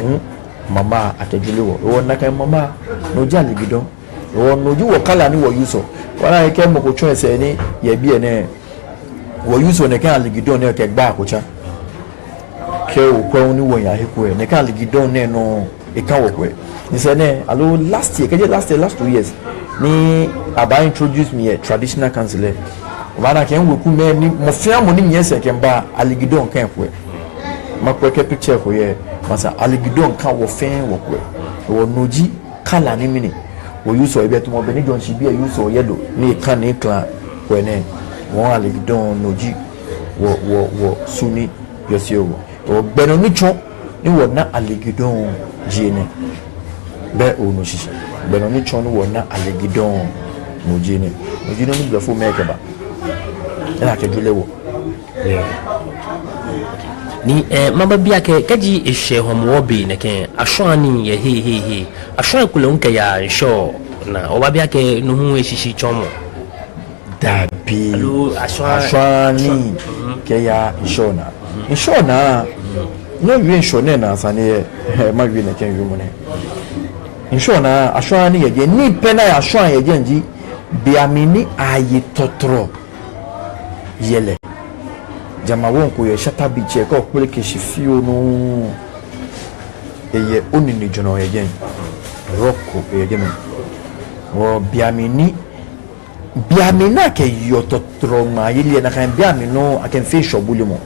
mama akejule wo naka mama no jali bidon wo no ju wo kala ni wo yuso wala yake mo ko chon ese ni ye bi ene wo yuso ne kan aligidon ne ke gba akocha ke o kwa ni wo ya heku ne kan aligidon ne no e kan wo kwe ni say ne alo last 2 years ni aba introduce me a traditional counselor wana ken wo ku me ni mo fia mo ni nyese ken ba aligidon kan kwe makwe ke picture ko ye masa aligidon kan wo fen wo kwe wo noji kala ni mini wo yuso e be to mo be ni John Shibi e yuso yellow ni kan ni clan kwe ne wo aligidon noji wo suni yosio wo gbeno ni chon ni wo na aligidon jine be onu shisha beno ni chonu wona alegidon mujine ni blafo make ba ina ke dulewo ni maba bia ke kaji ehwe homo bi ne ke ashwani ye he ashwan kule unka ya nsho na oba bia ke no hu eshishi chomo dabi ashwani ke ya nshona no wi nshone na asane ma wi ne ken wi mu ne nshona ashwani ye ni pena ya ashwan ye nji biamini ayi totro yele jama won ko ye shata bi che ko pele ke shifio no eye onini jono ye gen roko ye gen wo biamini ke yo totro ma yele na kan biamino aken fe shobulimo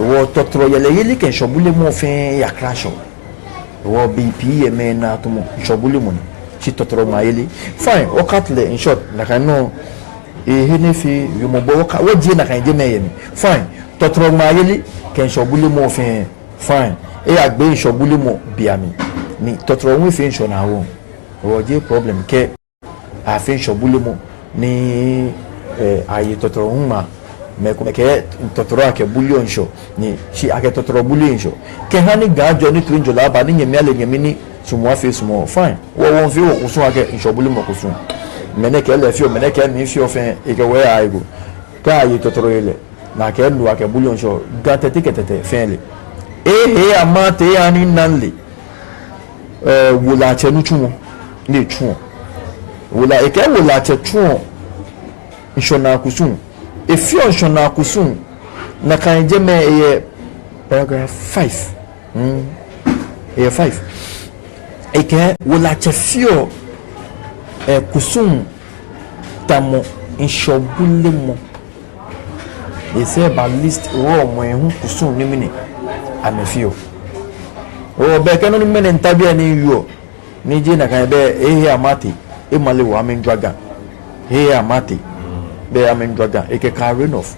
wo totro yele ken shobulimo fe ya crasho wo BP ye mena to mo shobulimo ni chi totro ma yele fine o katle in short na kan no henefi yumobo ka waje na kan je meye fine totro ma yele ken shobulimo fe fine agbe shobulimo biami ni totro wi fe nshona wo wo je problem ke a fe shobulimo ni ayi totoro huma meke totoro ake bullion show ni shi ake totoro bullion show ke hani gajo ni twinjo la ba ni nyemi ale nyemi ni sumo afi sumo fine wo won fi wo kusun ake inshobuli mo kusun meneke le fi o meneke mi fi o fe ike we aigo ka ayi totoro ile na ke lu ake bullion show ga tete ketete fe le amate ani nanle wula chenu chumo ni chumo wula eke wula chetuo nshona kusun efio nshona kusun na kan jeme eye paragraph 5 eye 5 eke wula chefio kusun tamo nshobulemo ese ba list wo mo ehun kusun ni mini amefio o be ke no ni mene ntabia ni yo ni je na kan be amate emale wo amen dragon amate be amen dragon eke ka rain off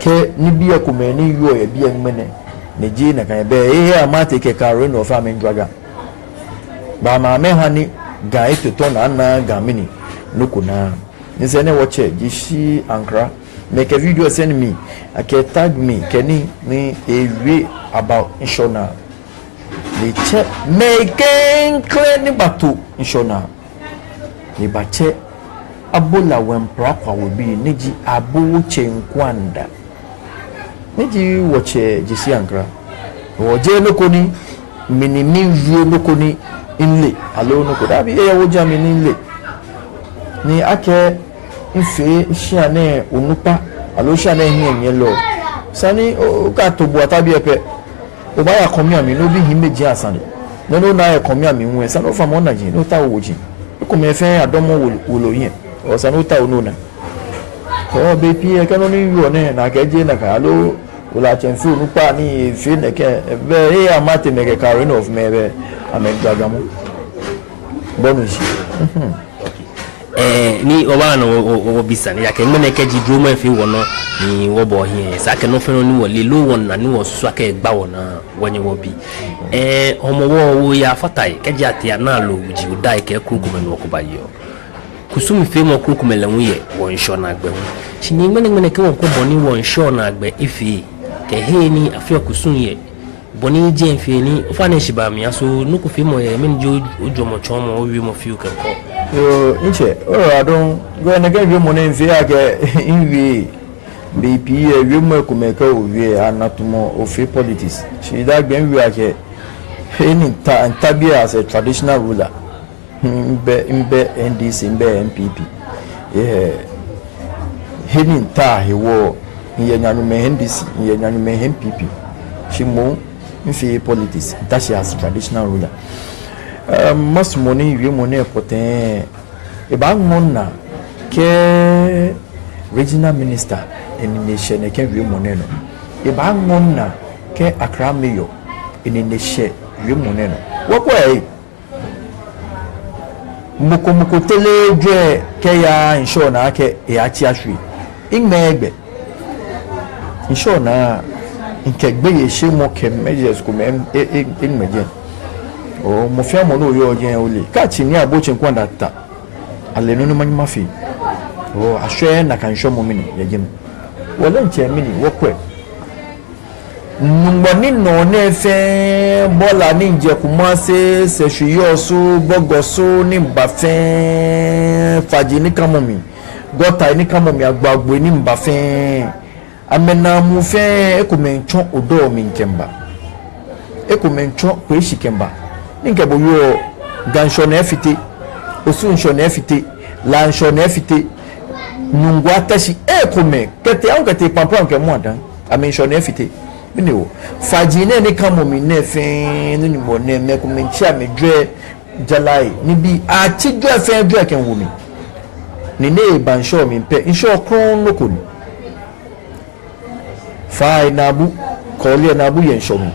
ke ni bia ko me ni yo e bia mene ne je na kan be amate eke ka rain off amen dragon ba ma me hani ga etoto na ga mini nukuna ni se ne watch gishi ankra make a video send me ake tag me keni ni ewe about inshona le che making clean batu inshona le bache abola wempra kwa wobi neji abu chenkwanda neji woche jisi ankra woje nokoni minimi view nokoni inle alo no ko da bi e wo jam ni inle ni ake nfe hia na onupa alo hia na hia enye lo sani o ka to bu atabi epe o ba ya komi ami no bi himeji asani no na ya komi ami hu sani o fa mo na ji no ta wo ji ko me fe adomo wo yin o sani o ta o no na ko be pi e kanu ni yo ne na ke je na ka alo o la chen fu onupa ni fe ne ke be e amate me ke carrying of me be amegbagamu bonus ni oba no obisa ni yake ngene ke ji drum efi wo no ni wo bo hie sa ke no fe no ni wo le lo won na ni wo so aka egba wo na wonye wo bi omo wo ya fatai ke ji atia na lo ji udai ke kurukume no ko ba yo kusumi fe mo kurukume le wuye won sho na agbe chi ni ngene ke won ko bo ni won sho na agbe ifi ke he ni afi kusum ye boni je efi ni o fa na shiba mi aso no ku fe mo ye men jo ojomo chomo o wi mo fi ko yo inche adon go na ga mo na nfi ake inwi BP e mo ko me ka o wi anatumo o fi politics she da gben wi ake any tabia as a traditional ruler mbe NDC mbe MPP heni ta hewo ye nyanu me NDC ye nyanu me MPP she mo nfi politics that she as traditional ruler mas money wi money poten e ba ngona ke regional minister in nation ke wi money no e ba ngona ke Accra mayor in nation wi money no wo ko e muko tele je ke ya insure na ke e achi ahwe ingmegbe insure na nke gbe ye se mo ke measures ko me ingmeje o mo fi amo no yo jen ole ka ti ni abochi nkwanda ta ale no manyi mafi o ahwe na kan hwo mo mini ye gem wole nche mini wo kwe numbo ni no na fe bola ni nje kuma se hwiyo so bogo so ni mba fe faji ni kamomi gota ni kamomi agbagbo ni mba fe amena mu fe ekumencho odo mi nkemba ekumencho kweshi kemba ninke boyo gansho na efite osunsho na efite lansho na efite nungwa tashi ekume kete an kete pampam ke mo adan amensho na efite bini o fajine ni kamomi na fe ni mo na me kumenchi amedwe jalai ni bi a ti dwe fe dwe ken wumi ni ne bansho mi pe insho kron lokoni fa nabu kole nabu yen shomi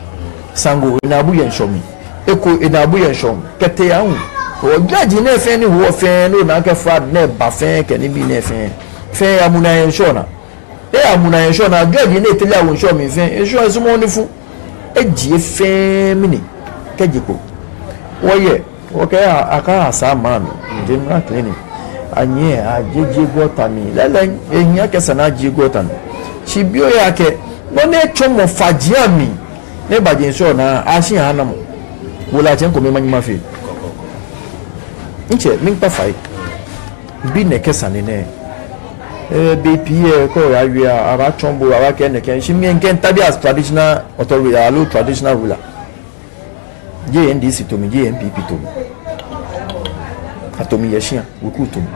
sango nabu yen shomi eko nabu yen shom kete ya hu o jaji na fe ni wo fe no na ke fra na ba fe ke ni bi na fe amuna yen shona amuna yen shona jaji na tele awon shomi fe e sho esumo ni fu eji fe mini kejipo woye okay aka asa man general clinic anye ajeje gota mi lele ehin ke sana ji gota mi chibio yake woni chomo fajia mi ne baje so na ashi hanam wala chen ko me manyi mafi nche minpa fai bi ne kesane ne BPA ko ya wi aba chombo aba ke ne ken shimi nken tabi as traditional authority alo traditional ruler JNDC to mi JNPP to mi atomi yeshia wuku to mi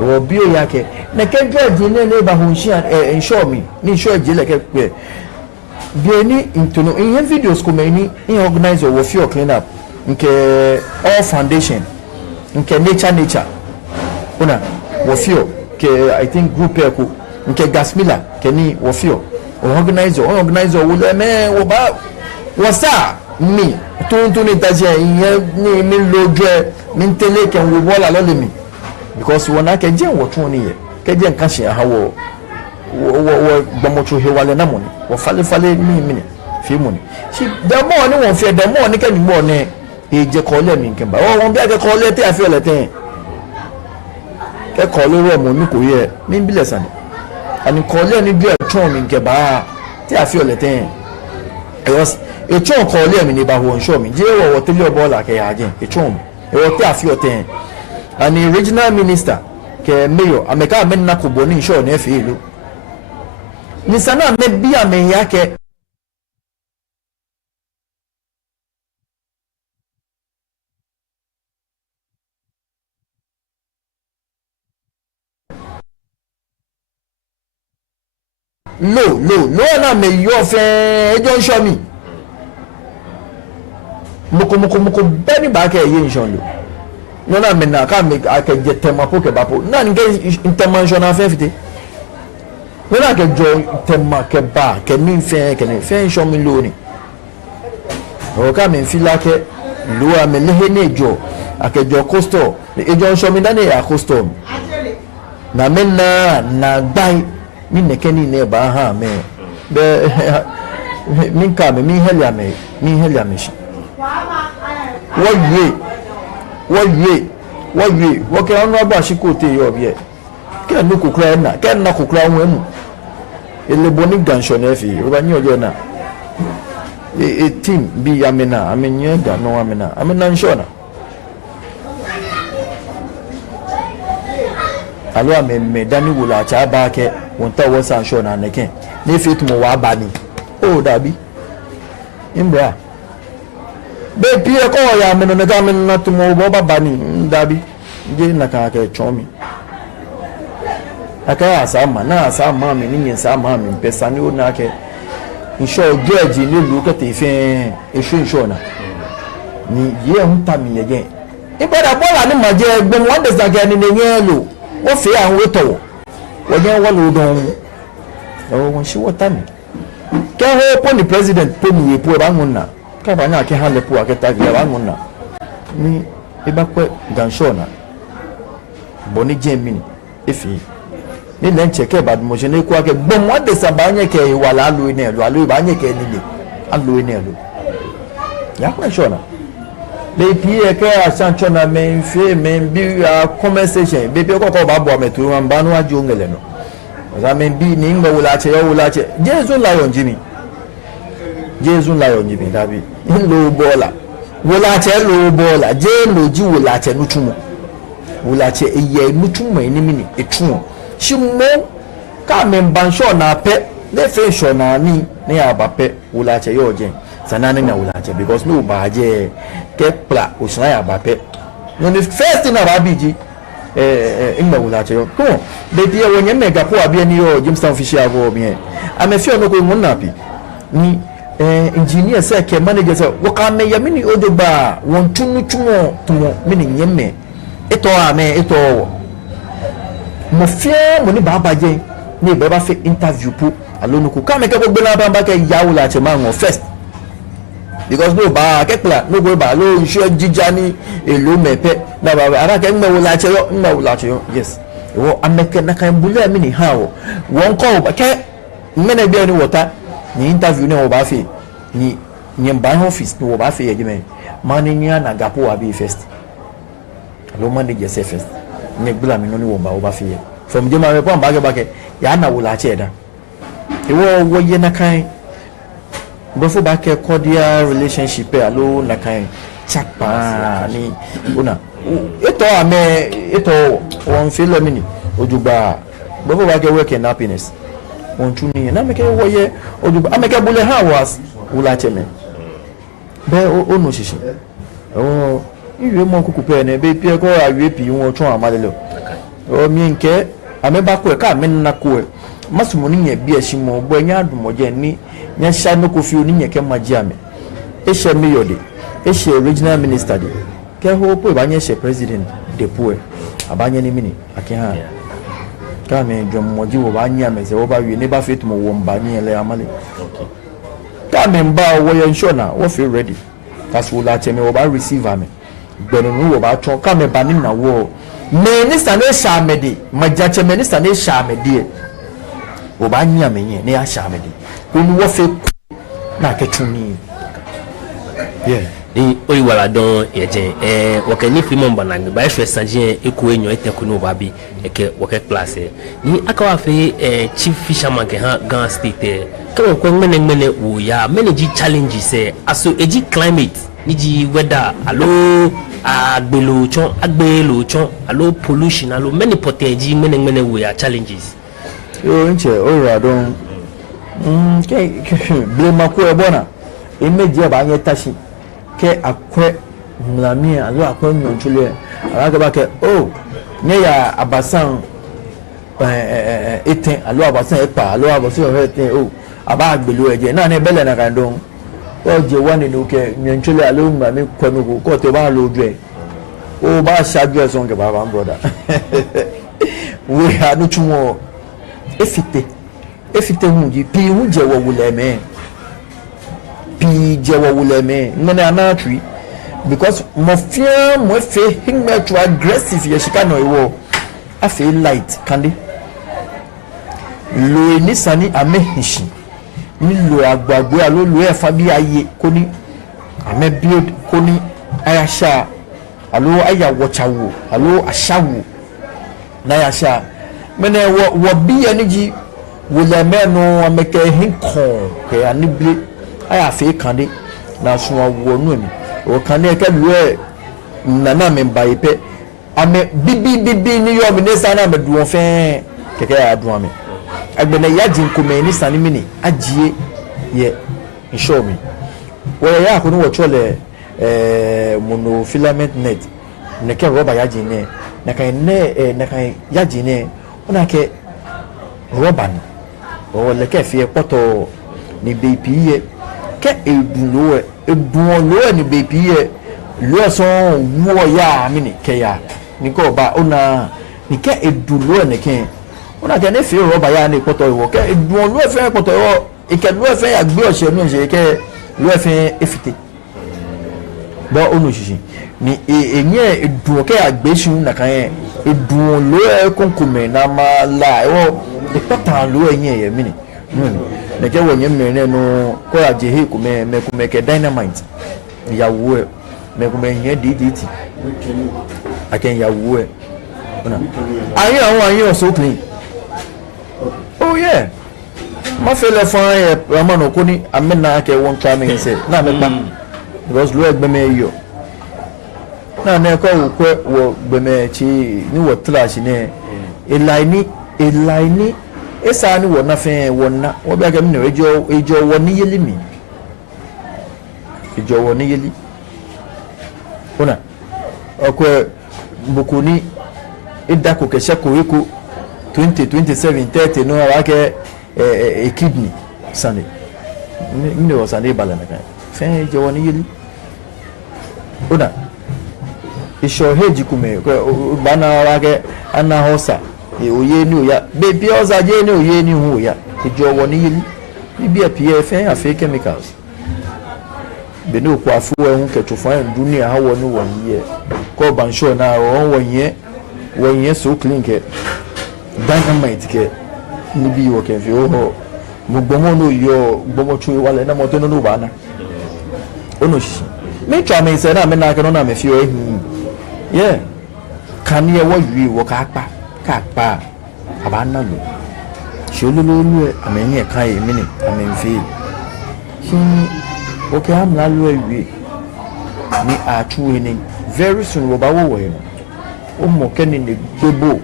o bio yake na ke gadi ne ba hunshia ensure me ni ensure je like pe bi ni intono in videos ko many in organize your fear clean up nke all foundation nke nature una wo fear ke I think group eko nke gasmila ke ni wo fear organize wo le me wo ba wo sa mi to ni daje in ni mi loje mi tele ke wo bola lo le mi because wona ke je wo tun ni ye ke je nkan hye ha wo gbomocho he wale na mo ni wo fale mi fi mo ni si the more ni won fe the more ni ke ni mo ni e je ko le mi nkan ba won bi ake ko le te afi ole ten ke ko le ro mo mi ko ye mi bi lesan ani ko le ni bi e tun mi nkan ba te afi ole ten e was e tun ko le mi ni ba wo nsho mi je wo tele obola ke ya je e tun e wo te afi o ten and regional minister ke mayor ameka menna ko boni show na efe ilu ni sana me bia me yake low na me yo fe ejo show me moko beni ba ka ye nshon lo no na me na ka me aka je tema po ke bapo na nge intervention na fe fite no na ke jo tema ke ba ke mi fe nshon mi lo ni o ka me feel like lo a me le ne jo aka jo costo ejo nshon mi dane ya costo na me na gbai mi nekeni ne ba ha me be min ka me mi helia me shi wọ́n kẹ́ ọ́nà ọgbà ṣíkò tè yọ ọ̀bí ẹ̀ kẹ́ ní kòkòrò ẹ̀ náà kẹ́ ní kòkòrò àwọn ẹ̀mù elebo ní gànṣọ́ ní ẹ̀fì rọ́bà ní ọjọ́ náà team bí amina aminyẹ gànà amina ń ṣọ́nà alo amẹ̀mẹ̀ dáníwò làchá bá kẹ́ wọ́n tẹ́ wọ́n sàn ṣọ́nà nìkẹ́ ní fi tùmọ̀ wà bá ní ó dàbí ìmbra be pie ko ya me no ga me na tumo bo baba ni ndabi je na ka ke chomi aka asa ma me ni sa ma me pesa ni o na ke insho geji ni lu ke te fe insho na ni ye hunta mi ye gen ibada bola ni ma je gbe won de zaga ni ne yen lo wo fe an we to wo je wo lo don o won shi wota mi ke ho po ni president po ni e po ba ngun na ka ba nya ke hale po aketa ge ba ngun na ni e ba kwe ganshona boni jemini efi ni len cheke ba mo je ne ko ake gbo mo de sa ba nya ke wala lu ne lu alu ba nya ke ni le alu ne lu ya ko shona le pie ke asanchona men fi men bi conversation be ko ba bo me tu man ba no aju ngele no za men bi ni ngba wala che jesu lion jimi dabi lo bola wala che lo bola je lo ji wala che nutumo wala che eye nutumo ni mini etuo shimo ka men ban sho na pe le fe sho na ni aba pe wala che yo je sanani na wala che because no ba je ke pla o sna ya ba pe no the first thing na bi ji ingba wala che yo ko de dia wonye mega po abia ni yo Jamestown official go mi amefio no ko mun na pi ni engineer say ke manager say wo ka me ya mini odogba won tunu tumo mini nyemme eto mo fie mo ni baba je ni be ba fe interview po alonu ko ka me ke gbogbo na ba ke yawo la che ma won first because no ba ke pla no go ba lo isu jija ni elo mepe na ba ara ke ngba wo la che yo yes wo ameke na kan bulu mini ha wo won ko ba ke mena bi ni wota ni interview ne wo ba fe ni nyemba office no wo ba fe yejime mania na gapo wa be first lo manager say first ni gbula mi no ni wo ba fe from jema me pon ba ke ya na wo la che da e wo ye na kan before ba ke cordial relationship alo na kan chapa ni una eto won feel lo mini ojugba before ba ke work in happiness won tuni na me ke wo ye ojugba ameke bule ha was wula cheme be o no shishi o iwe mo kuku pe ne be pie ko awe pi won tun amalelo o mi nke ameba ko ka me na ko masumo ni nye bi ashimo bo nya adumoje ni nya sha no ko fi oni nye ke maji ame e she me yode e she regional minister de ke ho po ba nye she president de po abanye ni mini ake ha ka me dwomoji wo ba nya me se wo ba wi ne ba fit mo wo mba ni ele amale ka me mba wo ye nsure na wo feel ready that's wo la che me wo ba receive ame gbenu nu wo ba cho ka me ba ni na wo minister ne sha me de maja che minister ne sha me de wo ba nya me yen ne ya sha me de ko nu wo fe na ke tuni yeah ni oyi wala don yejen wo ke ni film mba na ba ehwe saje eko enyo eteku no ba bi eke wo ke class ni aka wa fe chief fisherman ke ha Ghana state ka ko ngene wo ya manage challenges aso eji climate ni ji weather alo agbelo chon alo pollution alo many poteji ngene wo ya challenges yo nche o ra don ke blema ko e bona imeje ba anye tashi ke akwe mlami alo akwe nyonchule alaga ba ke nye ya abasan eten alo abasan epa alo abasan eten o aba agbelu eje na ne bele na kan don o je wani no ke nyenchele alo ma mi kwanu ko te ba lo oju e o ba ṣáájú e so nke baba brother we ha no chumo efite hu ji pi hu je wo wule me pi je wo wule me ngene anatri because mo fear mo fe hingme to aggressive ye shika no iwo afi light kandi lo ni sani amehishi ni lo agbagbe alo lo e fa bi aye koni ame build koni ayasha alo aya wachawo alo ashawo na yasha mene wo bi aniji wole me no ameke hinkon ke anible aya fe kandi na so wo nu ni o kandi e ke lo e nana me ba ipe ame bibi ni yo minister na me duo fe keke ya duo me agbene yaji nkome ni sani mini ajie ye show me wo ya ko no wo chole monofilament net ne ke rubber yaji ne na kan ne na kan yaji ne ona ke rubber ni o le ke fi poto ni bp ke edun lo ni bp lo so wo ya mini ke ya ni ko ba ona ni ke edun lo ne ke ona ke ne fi rubber ya ni poto iwo ke edun lo fe poto iwo ike lo fe ya gbe ose nu se ke lo fe efite bo onu shishi ni enye edun ke agbesu na kan edun lo e konkume na ma la iwo ipata lo enye ye mini ne ke wonye mere no ko aje he kume ke dynamite ya wo me kume nye ddt aken ya wo ona ayi so clean oh yeah ma fele fan e ramano ko ni amena ke won try me say na me pa because lo egbe me yo na ne ko wo gbe me chi ni wo trash ne elaini esa ni wo na fe wo na wo bia ke me no ejo wo ni yeli mi ejo wo ni yeli ona okwe bukuni idako ke sheko eko 2027 30 no ara ke kidney Sunday mi no Sunday bala na kan fe ejo wo ni yeli ona isho heji kume bana wake ana hosa oye ni oya baby oza je ni oye ni hu ya ejo wo ni yili bibi apf afi chemicals be no kwa fu ehun ketufo en dunia ha wo ni wo ye ko ban show na wo ye so clean ke dynamite ke ni bi wo ke fi o gbogbo mo no yo gbogbo chu wale na mo to no ba na ono shi me twa me se na me na ke no na me fi o ehin yeah kan ye wo wi wo ka pa abana lo sholololu amenye kan e mini amenfi hi okay am la lo wi ni atu ni very soon wo ba wo wo o mo keni ne gbebo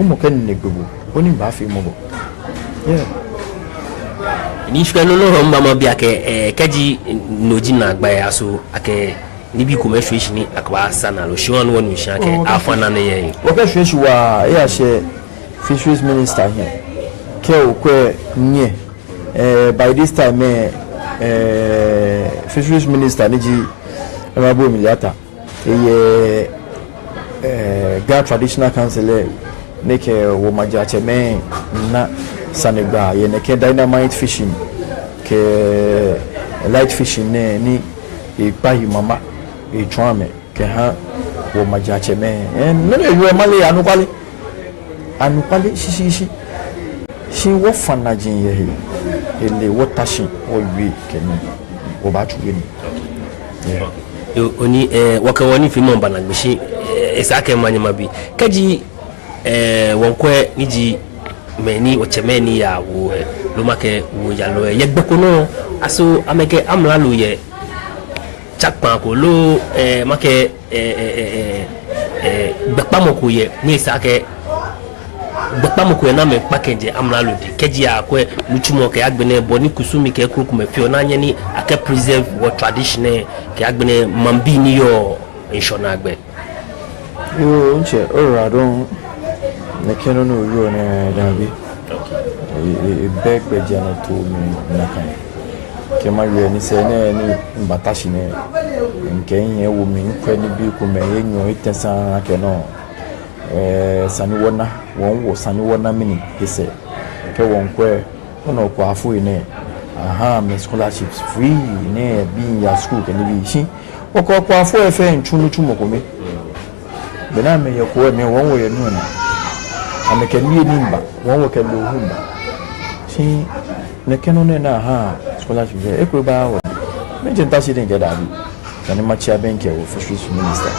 o mo keni ne gbebo oni ba fi mo bo yeah ni shwe no no mama bia ke kaji noji na agba ya so ake ni bi kuma shwe shi ni akwa sana lo shi wonu wonu shi ake afana na ye wo ka shwe shi wa ya she fisheries minister here ke o kwe nye by this time fisheries minister ni ji Honorable Miliata Ghana Traditional Council ne ke wo majache me na sanegba ye ne ke dynamite fishing ke light fishing ne ni ipa yi mama e twame ke ha wo majache me no le yo male anukwale shi wo fanajin ye ele wo tashi wo wi ke ni wo ba tuwe ni oni waka woni fi mo bana gbishi esake manyama bi kaji wonkwe niji meni ochemeni ya wo lo make wo ya lo ye gbeko no aso ameke amla lo ye chakpan ko lo make gbepamoko ye ni esake gbepamoko ye na me package amla lo di keji akwe luchumo ke agbene boni kusumi ke kuku me fio na nyeni ake preserve what traditional ke agbene mambi ni yo inshona agbe Yo, nche, ora don ne keno no yo ne dabi. E beg be jana to me na kan. Ke ma we ni se ne ni mbatashi ne. Nke yin wo mi nkwa ni bi ko me yenyo itesa ke no. Sani wona won wo sani wona mini hise. Ke won kwe ono kwa afu ne. Aha, me scholarships free ne bi ya school ke ni bi shi. Oko kwa afu efe nchunu chumo ko me. Bena me ye ko me won wo ye nu na. Ameke ni nimba won wo ke lo humba. Shi ne keno ne na ha scholarship e ko ba wo. Me jenta shi den je da bi. Sani machia benke wo fisheries minister.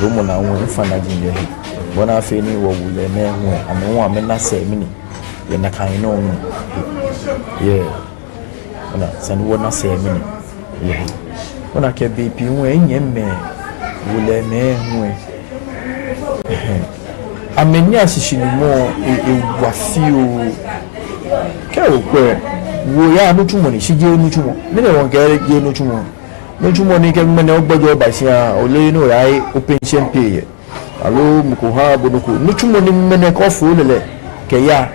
Do mo na won fa na jin ye. Bona afi ni wo wule ne ho ame wo ame na se mini. Ye na kan no mu. Ye. Ona sani wo na se mini. Ye. Ona ke BP wo enye me wule me ho. Ameni asishini mo wafio ke okwe wo ya no tumo ni shije no tumo me ne won gere je no tumo ni ke me ne ogbojo ba sia ole no rai open champagne alo mukoha bonuko no tumo ni me ne ko fu lele ke ya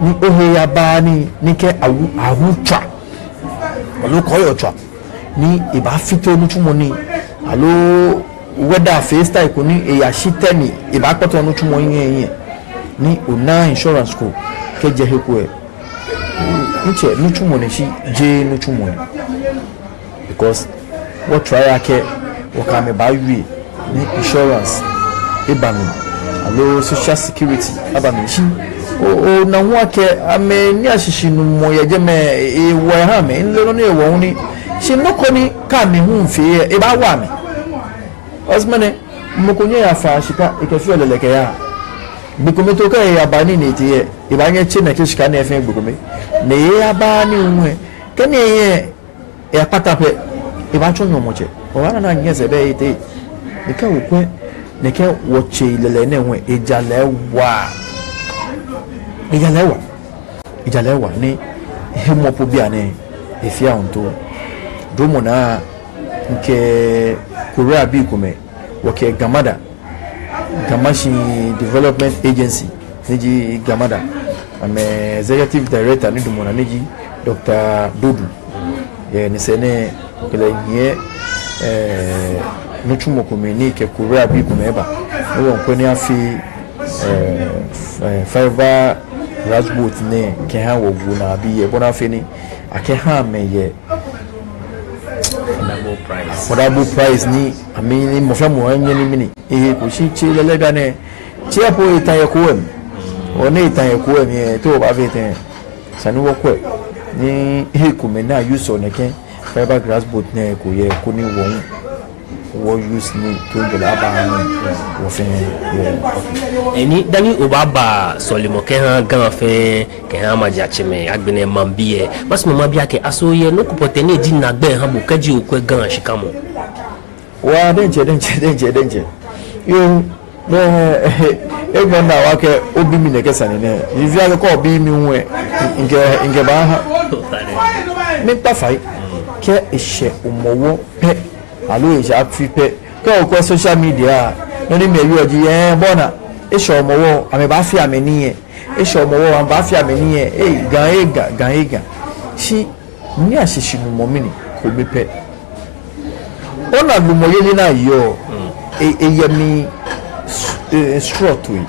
ni ohe ya ba ni ke awu twa alo ko yo twa ni iba fito no tumo ni alo whether face type ko ni eya shiteni e ba poto no tumo yin ni una insurance ko ke je heku e nche no tumo ni shi je no tumo ni because what try ake o ka me ba wi ni insurance e ba mi alo social security aba mi shi o na ho ake ame ni ashishi no mo ye je me e wo ha me nlo no e wo ni shi no ko ni ka me hu mfe e ba wa me Osmane mukunye ya fa shika ikefi oleleke ya bikume to ka ya bani ni tie ibanye che na kishika na efe bikume ne ya bani unwe kene ye ya patape ibacho nyomoche owana na nyeze be ite nika ukwe neke woche ilele ne nwe ijalewa ni hemopo bia ne efia onto domo na nke Korea bi kume wake Gamashi Development Agency niji Gamada ame executive director ni dumona niji Dr. Dodu ye ni sene kele nye nuchumo kume ni ke Korea bi kume ba no won ni afi fiber rasboot ne ke ha wo na bi ye bona afi ni ake ha me ye affordable price ni amini mo fa mo anye ni mini ko shi chi lele ga ne chi apo itan ye ko em o ne itan ye ko em to ba fe ten sani wo ko ni ku me na use on ken fiber grass boat ne ko ye ko ni wo use ni to de la ba wo fe eni dani obaba solimo ke han gan fe ke han ma ja cheme agbene mambie bas mo mabia ke asoye no ko potene di na gbe han bo kaji okwe gan shikamo wa denje yo no ego na wa ke obi mi ne ke sane ne yivia ko obi mi nwe nge ba ha mi pa fai ke ise omowo pe alo ise afi pe ko social media no ni me wi oji bona ise omowo ame ba fi ameni ye ise omowo am ba fi ameni ye gan shi ni ashishi mu momini ko be pe ona lumoye ni na yo eyemi straw to it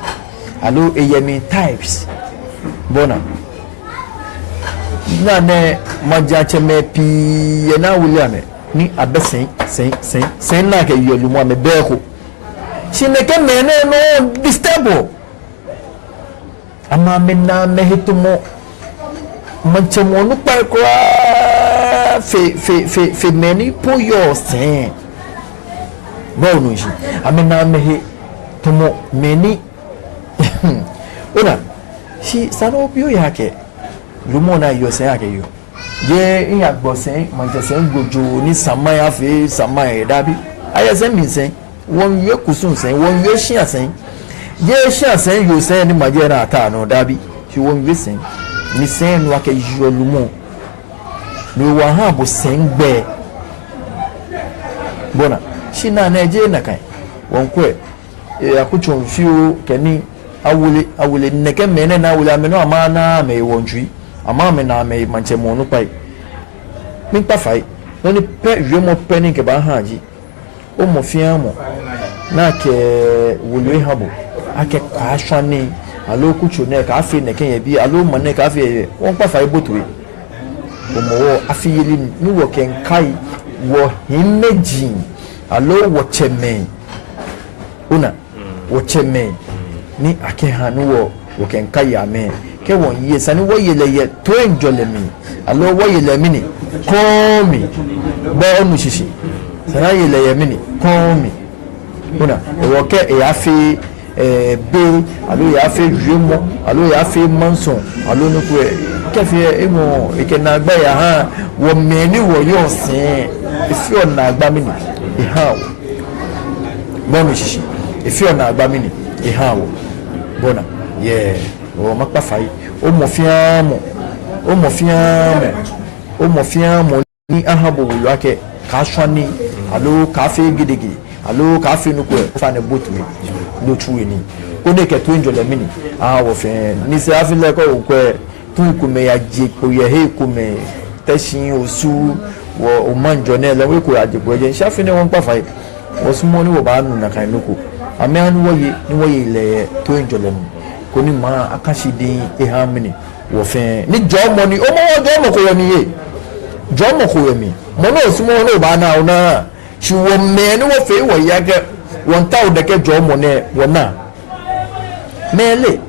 alo eyemi types bona na ne maja cheme pi na william ni abesen sen na ke yo lumo me beko shineke mene no disturb ama me na me hitumo manchemo no pa ko fe many po yo sen no shi amena mehe tomo many ona shi sano bio yake lumona yo sen yake yo je in agbo sen manchesen gojo ni samai afi samai dabi ayesen mi sen won ye kusun sen won ye shia sen je shia sen yo sen ni maje na ata no dabi shi won ye sen ni sen no ake yo lumo ni wa ha bo sengbe bona shina na je na kai won kwe akucho mfio keni awule neke mene na awule ameno amana me wonjui ama me na me manchemo no pai min pa fai no ni pe yemo penin ke ba haji o mo fiamo na ke wulwe habo ake kwa shwani alo kucho ne ka afi ne ken bi alo mo ne ka afi won pa fai botuwe o mo wo afi yeli ni wo ken kai wo himeji alo wo cheme una wo cheme ni ake hanu wo ken kai ame ke won ye sani wo yele ye to enjole mi alo wo yele mi ni komi ba onu shishi sana yele ye mi ni komi una wo ke e afi be alo ya afi jumo alo ya afi manson alo no ko kefe emo ikena gba ya ha wo meni wo yo sin ifi ona agba mi ni iha bonu shishi ifi ona agba mi ni iha wo bona yeah o makpa fai o mo fiamo ni ahabo wo yake ka swani alo ka fe gidigidi alo ka fe nuko fa ne botu lo tuwe ni ko ne ke to enjole mini wo fe ni se afi le ko ko tu ku me ya je ko ye he ku me tashin osu wo o manjo ne le we ko ya je ko je sha fi ne won pa fai wo sumo ni wo ba nu na kan nuko ame anu wo ye le to enjole mi ko ni ma akashi din eha mini wo fe ni jomo ni o mo jomo ko yo ni ye jomo ko yo mi mo no sumo no ba na ona shi wo me ni wo fe wo ya ke won ta o de ke jomo ne wo na mele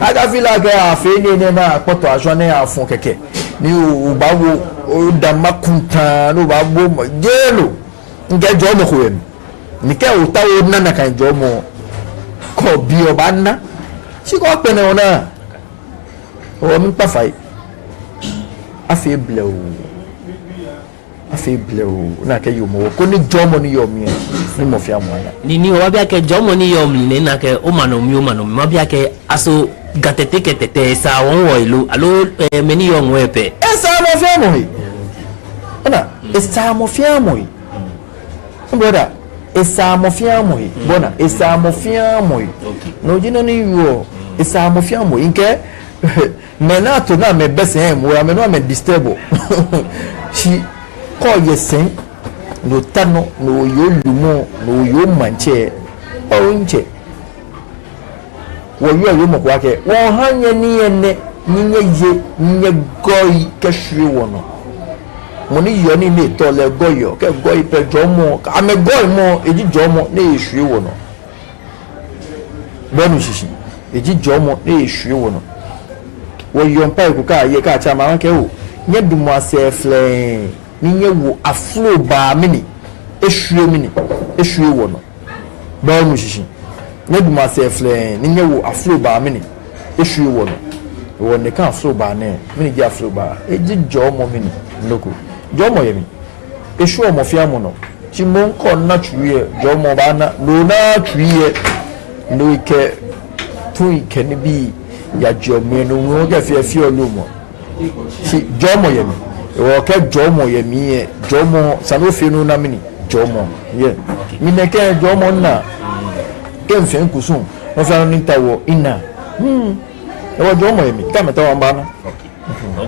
aga fila ke a fe ni ne na poto aso ne afun keke ni o ba wo o da makunta no ba bo jelo nge jomo ko yo mi ni ke o ta o na kan jomo ko bi o ba na si ko pe ne ona o mi pa fai afi bleu na ke yo mo ko ni jomo ni yo mi ni mo fi amwana ni o bia ke jomo ni yo mi na ke o mano mi ma bia ke aso gatete ke tete sa won wo ilu alo me ni yo nwepe esa mo fi amoyi ona esa mo fi amoyi brother esa mo fi amoyi bona esa mo fi amoyi no jino ni yo esa mo fi amoyi nke mena to na me bese mo ya me no me disturb shi ko yesen no tano no yo lumo no yo manche onche wo yo mo kwa ke wo hanye ni ene nye goi ke shiri wono mo ni yo ni le to le goyo ke goi pe jomo ame goi mo eji jomo ne shiri wono bonu shishi eji jomo ne shiri wono wo yo mpa ku ka ye ka cha ma ke o nye dumo asefle ni nye wo aflo ba mini ehwe wono bonu shishi nye dumo asefle ni nye wo aflo ba mini ehwe wono wo ne kan aflo ba ne mini gi aflo ba eji jomo mini loko jomo yemi ehwe mo fi amono ti mo nko na tuye jomo ba na lo na tuye no ike tu ike ni bi ya jomo no wo ga fi olumo si jomo yemi wo ke jomo yemi jomo sanofi no na mini jomo ye mi ne ke jomo na ke nfen kusun no fa ni tawo ina wo jomo yemi ka meta wa mbana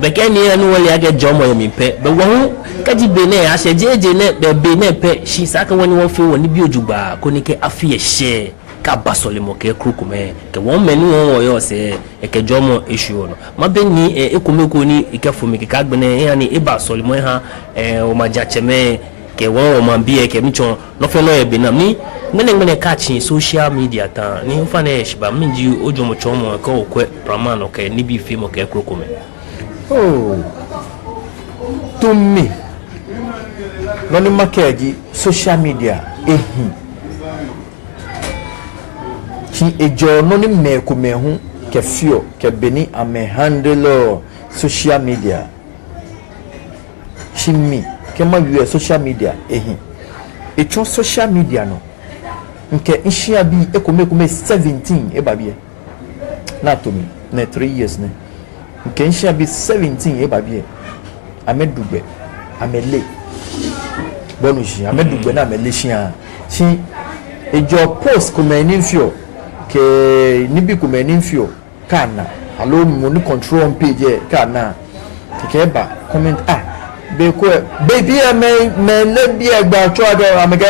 be ke ni anu wole age jomo yemi pe be wo ka ji be ne a se jeje ne be ne pe shi saka woni wo fe woni bi ojugba ko ni ke afi e she ka basole mo ke krukume ke won meni won wo yo se e ke jomo issue no ma be ni ekumeko ni ikefumi ke kagbene ya ni e basole mo ha o ma jacheme ke won o ma bi e ke mi chon no fe no e be na ni ngene catching social media ta ni fa na shiba minji ojomo chomo ka okwe pramano ke ni bi fi mo ke krukume oh to me no ni makeji social media ki ejo no ni mehu ke fio ke beni ame handle social media chimi ke ma wi social media echo social media no nke nhia bi ekomekume 17 ebabie na to me na 3 years ne nke nhia bi 17 ebabie amedugbe amele bonushi amedugbe na amele shia chi ejo post kumeni fio ke nibi kumeni fio kana alo mu ni control on page kana ke ba comment be ko baby me le bi egba cho ado amega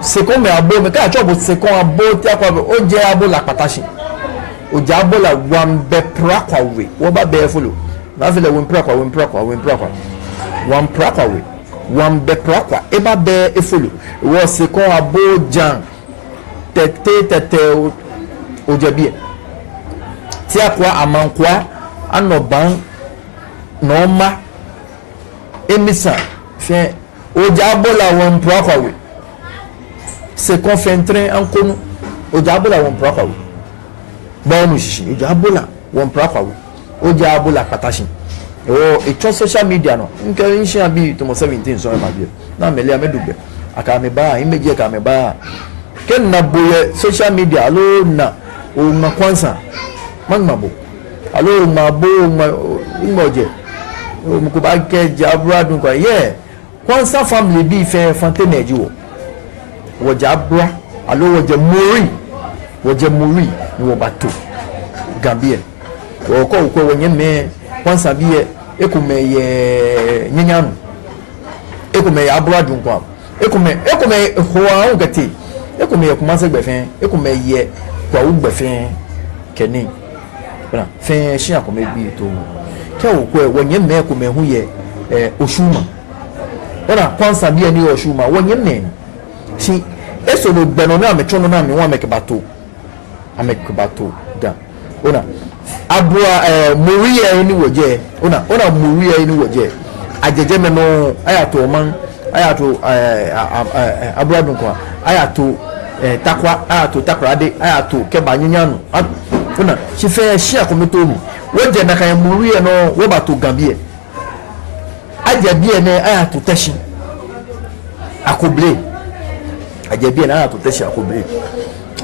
se ko me abo me ka cho bo se ko abo ti akwa o je abo la patashi o je abo la wan be prakwa we wo ba be follow na vile wan prakwa wan prakwa we wan be prakwa e ba be e follow wo se ko abo jan tete o je bi ti akwa amankwa anoban normal emisa fe ojabola won prokawe se confentrer en konu ojabola won prokawe bonu shi ojabola won prokawe ojabola patashi e social media no nke nshi abi to mo 17 so ma bi na mele amedugbe aka me ba imeje ka me ba ken na boye social media alo na o ma kwansa magmabo alo ma bo ma imoje mukuba ke jabra dun kwa kwansa family bi fe fante meji wo jabra alo wo je muri ni wo bato gambia ko wonyeme kwansa bi ekume ye nyinyanu ekume abra dun kwa ekume ho ngati ekume ye kuma se gbefen ekume ye kwa ugbefen keni bra fe shi akome bi to kwa wonye me ko me hu ye oshuma ona kwansa bia ni oshuma wonye me si eso no beno na me chono na me wa mekebato da ona abua muriya ni woje ona muriya ni woje ajeje me no ayato man ayato abua dun kwa ayato takwa ayato takrade ayato kebanyanyanu ona si fe shi akometo mu woje na kan muriye no wo bato gambie ajabie ne aya to tashi akoble ajabie na aya to tashi akoble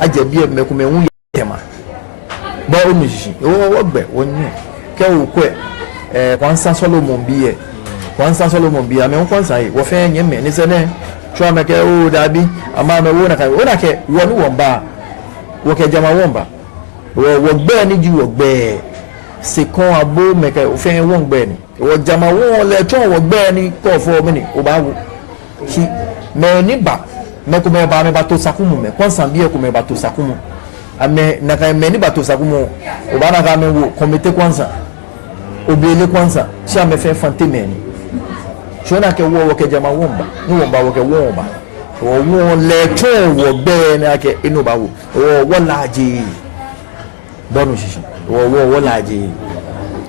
ajabie mekume hu yema ba o mishi wo gbe wonye ke wo kwe kwansa Solomon biye me kwansa yi wo fe nyeme ni se ne twa me ke o dabi ama me wo na kai wo na ke wo ni womba wo ke jama womba wo gbe ni ji wo gbe se kon abo meke ofen won gbe ni wo jama won le ton wo gbe ni ko fo mi ni o ba wo si me ni ba me ko me ba to sakumu me konsan bi e ko me ba to sakumu ame na ka me ni ba to sakumu o ba na ka me wo komite kwanza obele kwanza si ame fe fante me ni shona ke wo ke jama won ba ni won ba wo ke won ba wo le ton wo gbe ni ake inu ba wo wo laji bonu shishi wo laji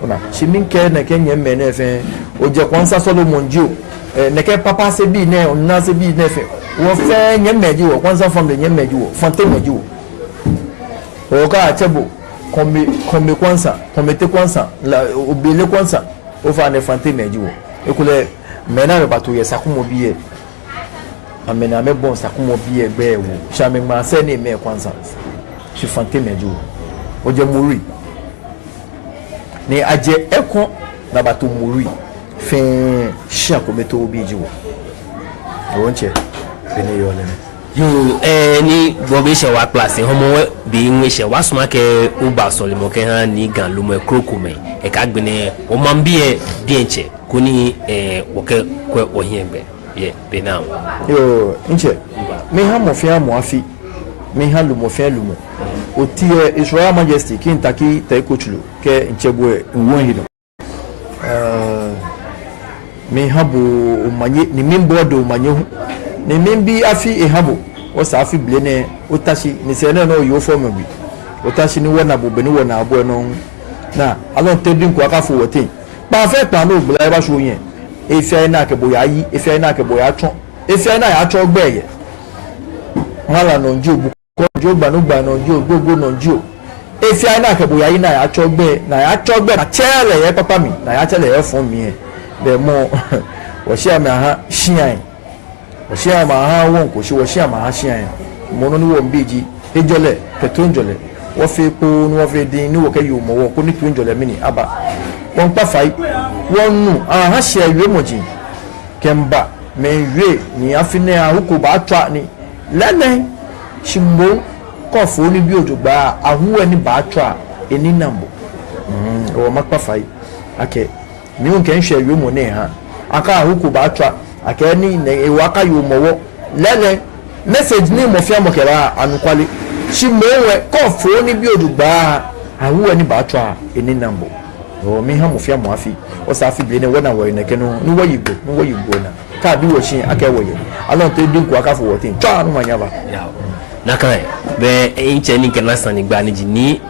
ona chiminke na kenye mene fe oje kwansa Solomon Jio ne ke papa se bi ne onna se bi ne fe wo fe nye meji wo kwansa from the nye meji wo fonte meji wo ka achebo kombe kwansa komete kwansa la obele kwansa o fa ne fonte meji wo ekule mena me batu ye sakumo biye amena me bon sakumo biye gbe wo chame ma se ne me kwansa chi fonte meji wo oje muri ni aje ekon na batu muri fe sha kometo obiji wo awonche bene yole ni bobe se wa place homo bi nwe se wa suma ke uba solimo ke han ni gan lumo e krokume e ka gbene o mambie dienche kuni woke kwe ohiembe ye benam yo nche mi ha mo fe amo afi mi ha lumo fe lumo otie Israel Majesty kintaki taikochulu ke nchebwe nwon hido mi habu umanye ni mimbo do umanye ni mimbi afi ehabo o sa afi blene otashi ni se na no yo form bi otashi ni wona bobe ni wona abo no na alon tedin ko aka fo wotin pa fe pa no gbula e ba so yen efi na ke boya yi efi na ke boya ton efi na ya ton gbe ye mala no nju bu ko nju gba no gba no nju gogo no nju efi na ke boya yi na ya chogbe na chele ye papa mi na ya chele ye fun mi e be mo wo shia ma ha shian wo shia ma ha won ko shi wo shia ma ha shian mo no ni wo mbiji ejole petronjole wo fe po ni wo fe din ni wo ke yo mo wo ko ni petronjole mi ni aba won pa fai won nu ha shia iwe moji kemba me iwe ni afine ahuko ba twa ni lene shimbo kofo ni bi odugba ahu ani ba atwa eni nambo o makpa fai ake mi un ken hwe yomo ne ha aka ahu ko ba atwa aka ni e waka yomo wo lele message ni mo fia mo kera anukwale shimbo we kofo ni bi odugba ahu ani ba atwa eni nambo o mi ha mo fia mo afi o sa afi bi ne wona wo ne kenu no wo yigo na ka bi wo shin aka wo ye alon to din ko aka fo wo tin twa no manya ba nakai be enche ni kana sani gba ni ni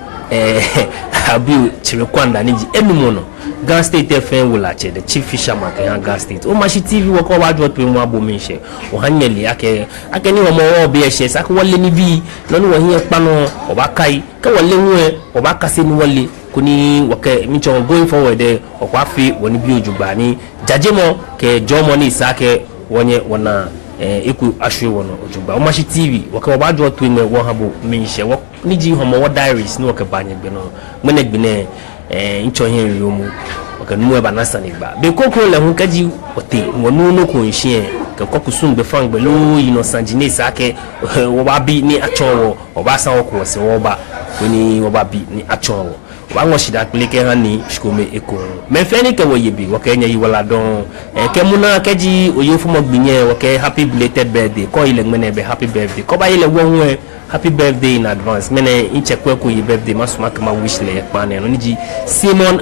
abi chirekwanda ni enumo no Gas State FM wula che the chief fisherman ke Gas State o mashi TV wo ko wa jot pe mu abo mi se o hanyeli ake ni wo mo wo be se sa ko wole ni bi no ni wo hin pa no o ba kai ka wole hu o ba kase ni wole kuni wake mi chon going forward there o kwa fi woni bi ojugba ni jajemo ke jomo ni sake wonye wona eku ahwe wono ojugba o mashi TV waka ba jo to ne wo habo minhye wo ni ji homo wo diaries ni waka banye gbe no mene gbe ne ncho hen yomu waka nu e ba nasa ni gba be kokro le hu kaji ote wonu no ko nhye ke kokusum be fang be lo yi no sanjine sake wo ba bi ni achowo o ba san wo ko se wo ba ni wo ba bi ni achowo wa ngo shida klike hani shikome eko me feni ke wo yebi wo ke nya yi wala don ke muna ke ji oyefu mo gbinye wo ke happy belated birthday ko ile ngene be happy birthday ko ba ile wo hu happy birthday in advance mene inche ko yi birthday masuma kama wish le pa ne no ji Simon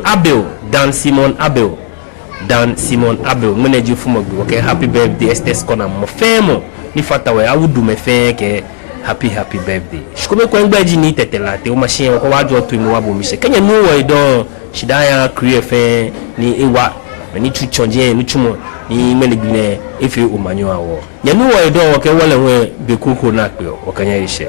Abel mene ji fu mo gbi wo ke happy birthday estes kona mo femo ni fata we awudu me fe ke happy birthday shikome kwa ngbaji ni tetelate o machine ko wajo to mi wabo mi se kenya nu wo idon shidaya create fe ni ewa ni chuchonje ni chumo ni menegine efe o manyo awo nya nu wo idon wo ke wole we be koko na pe o kanya ise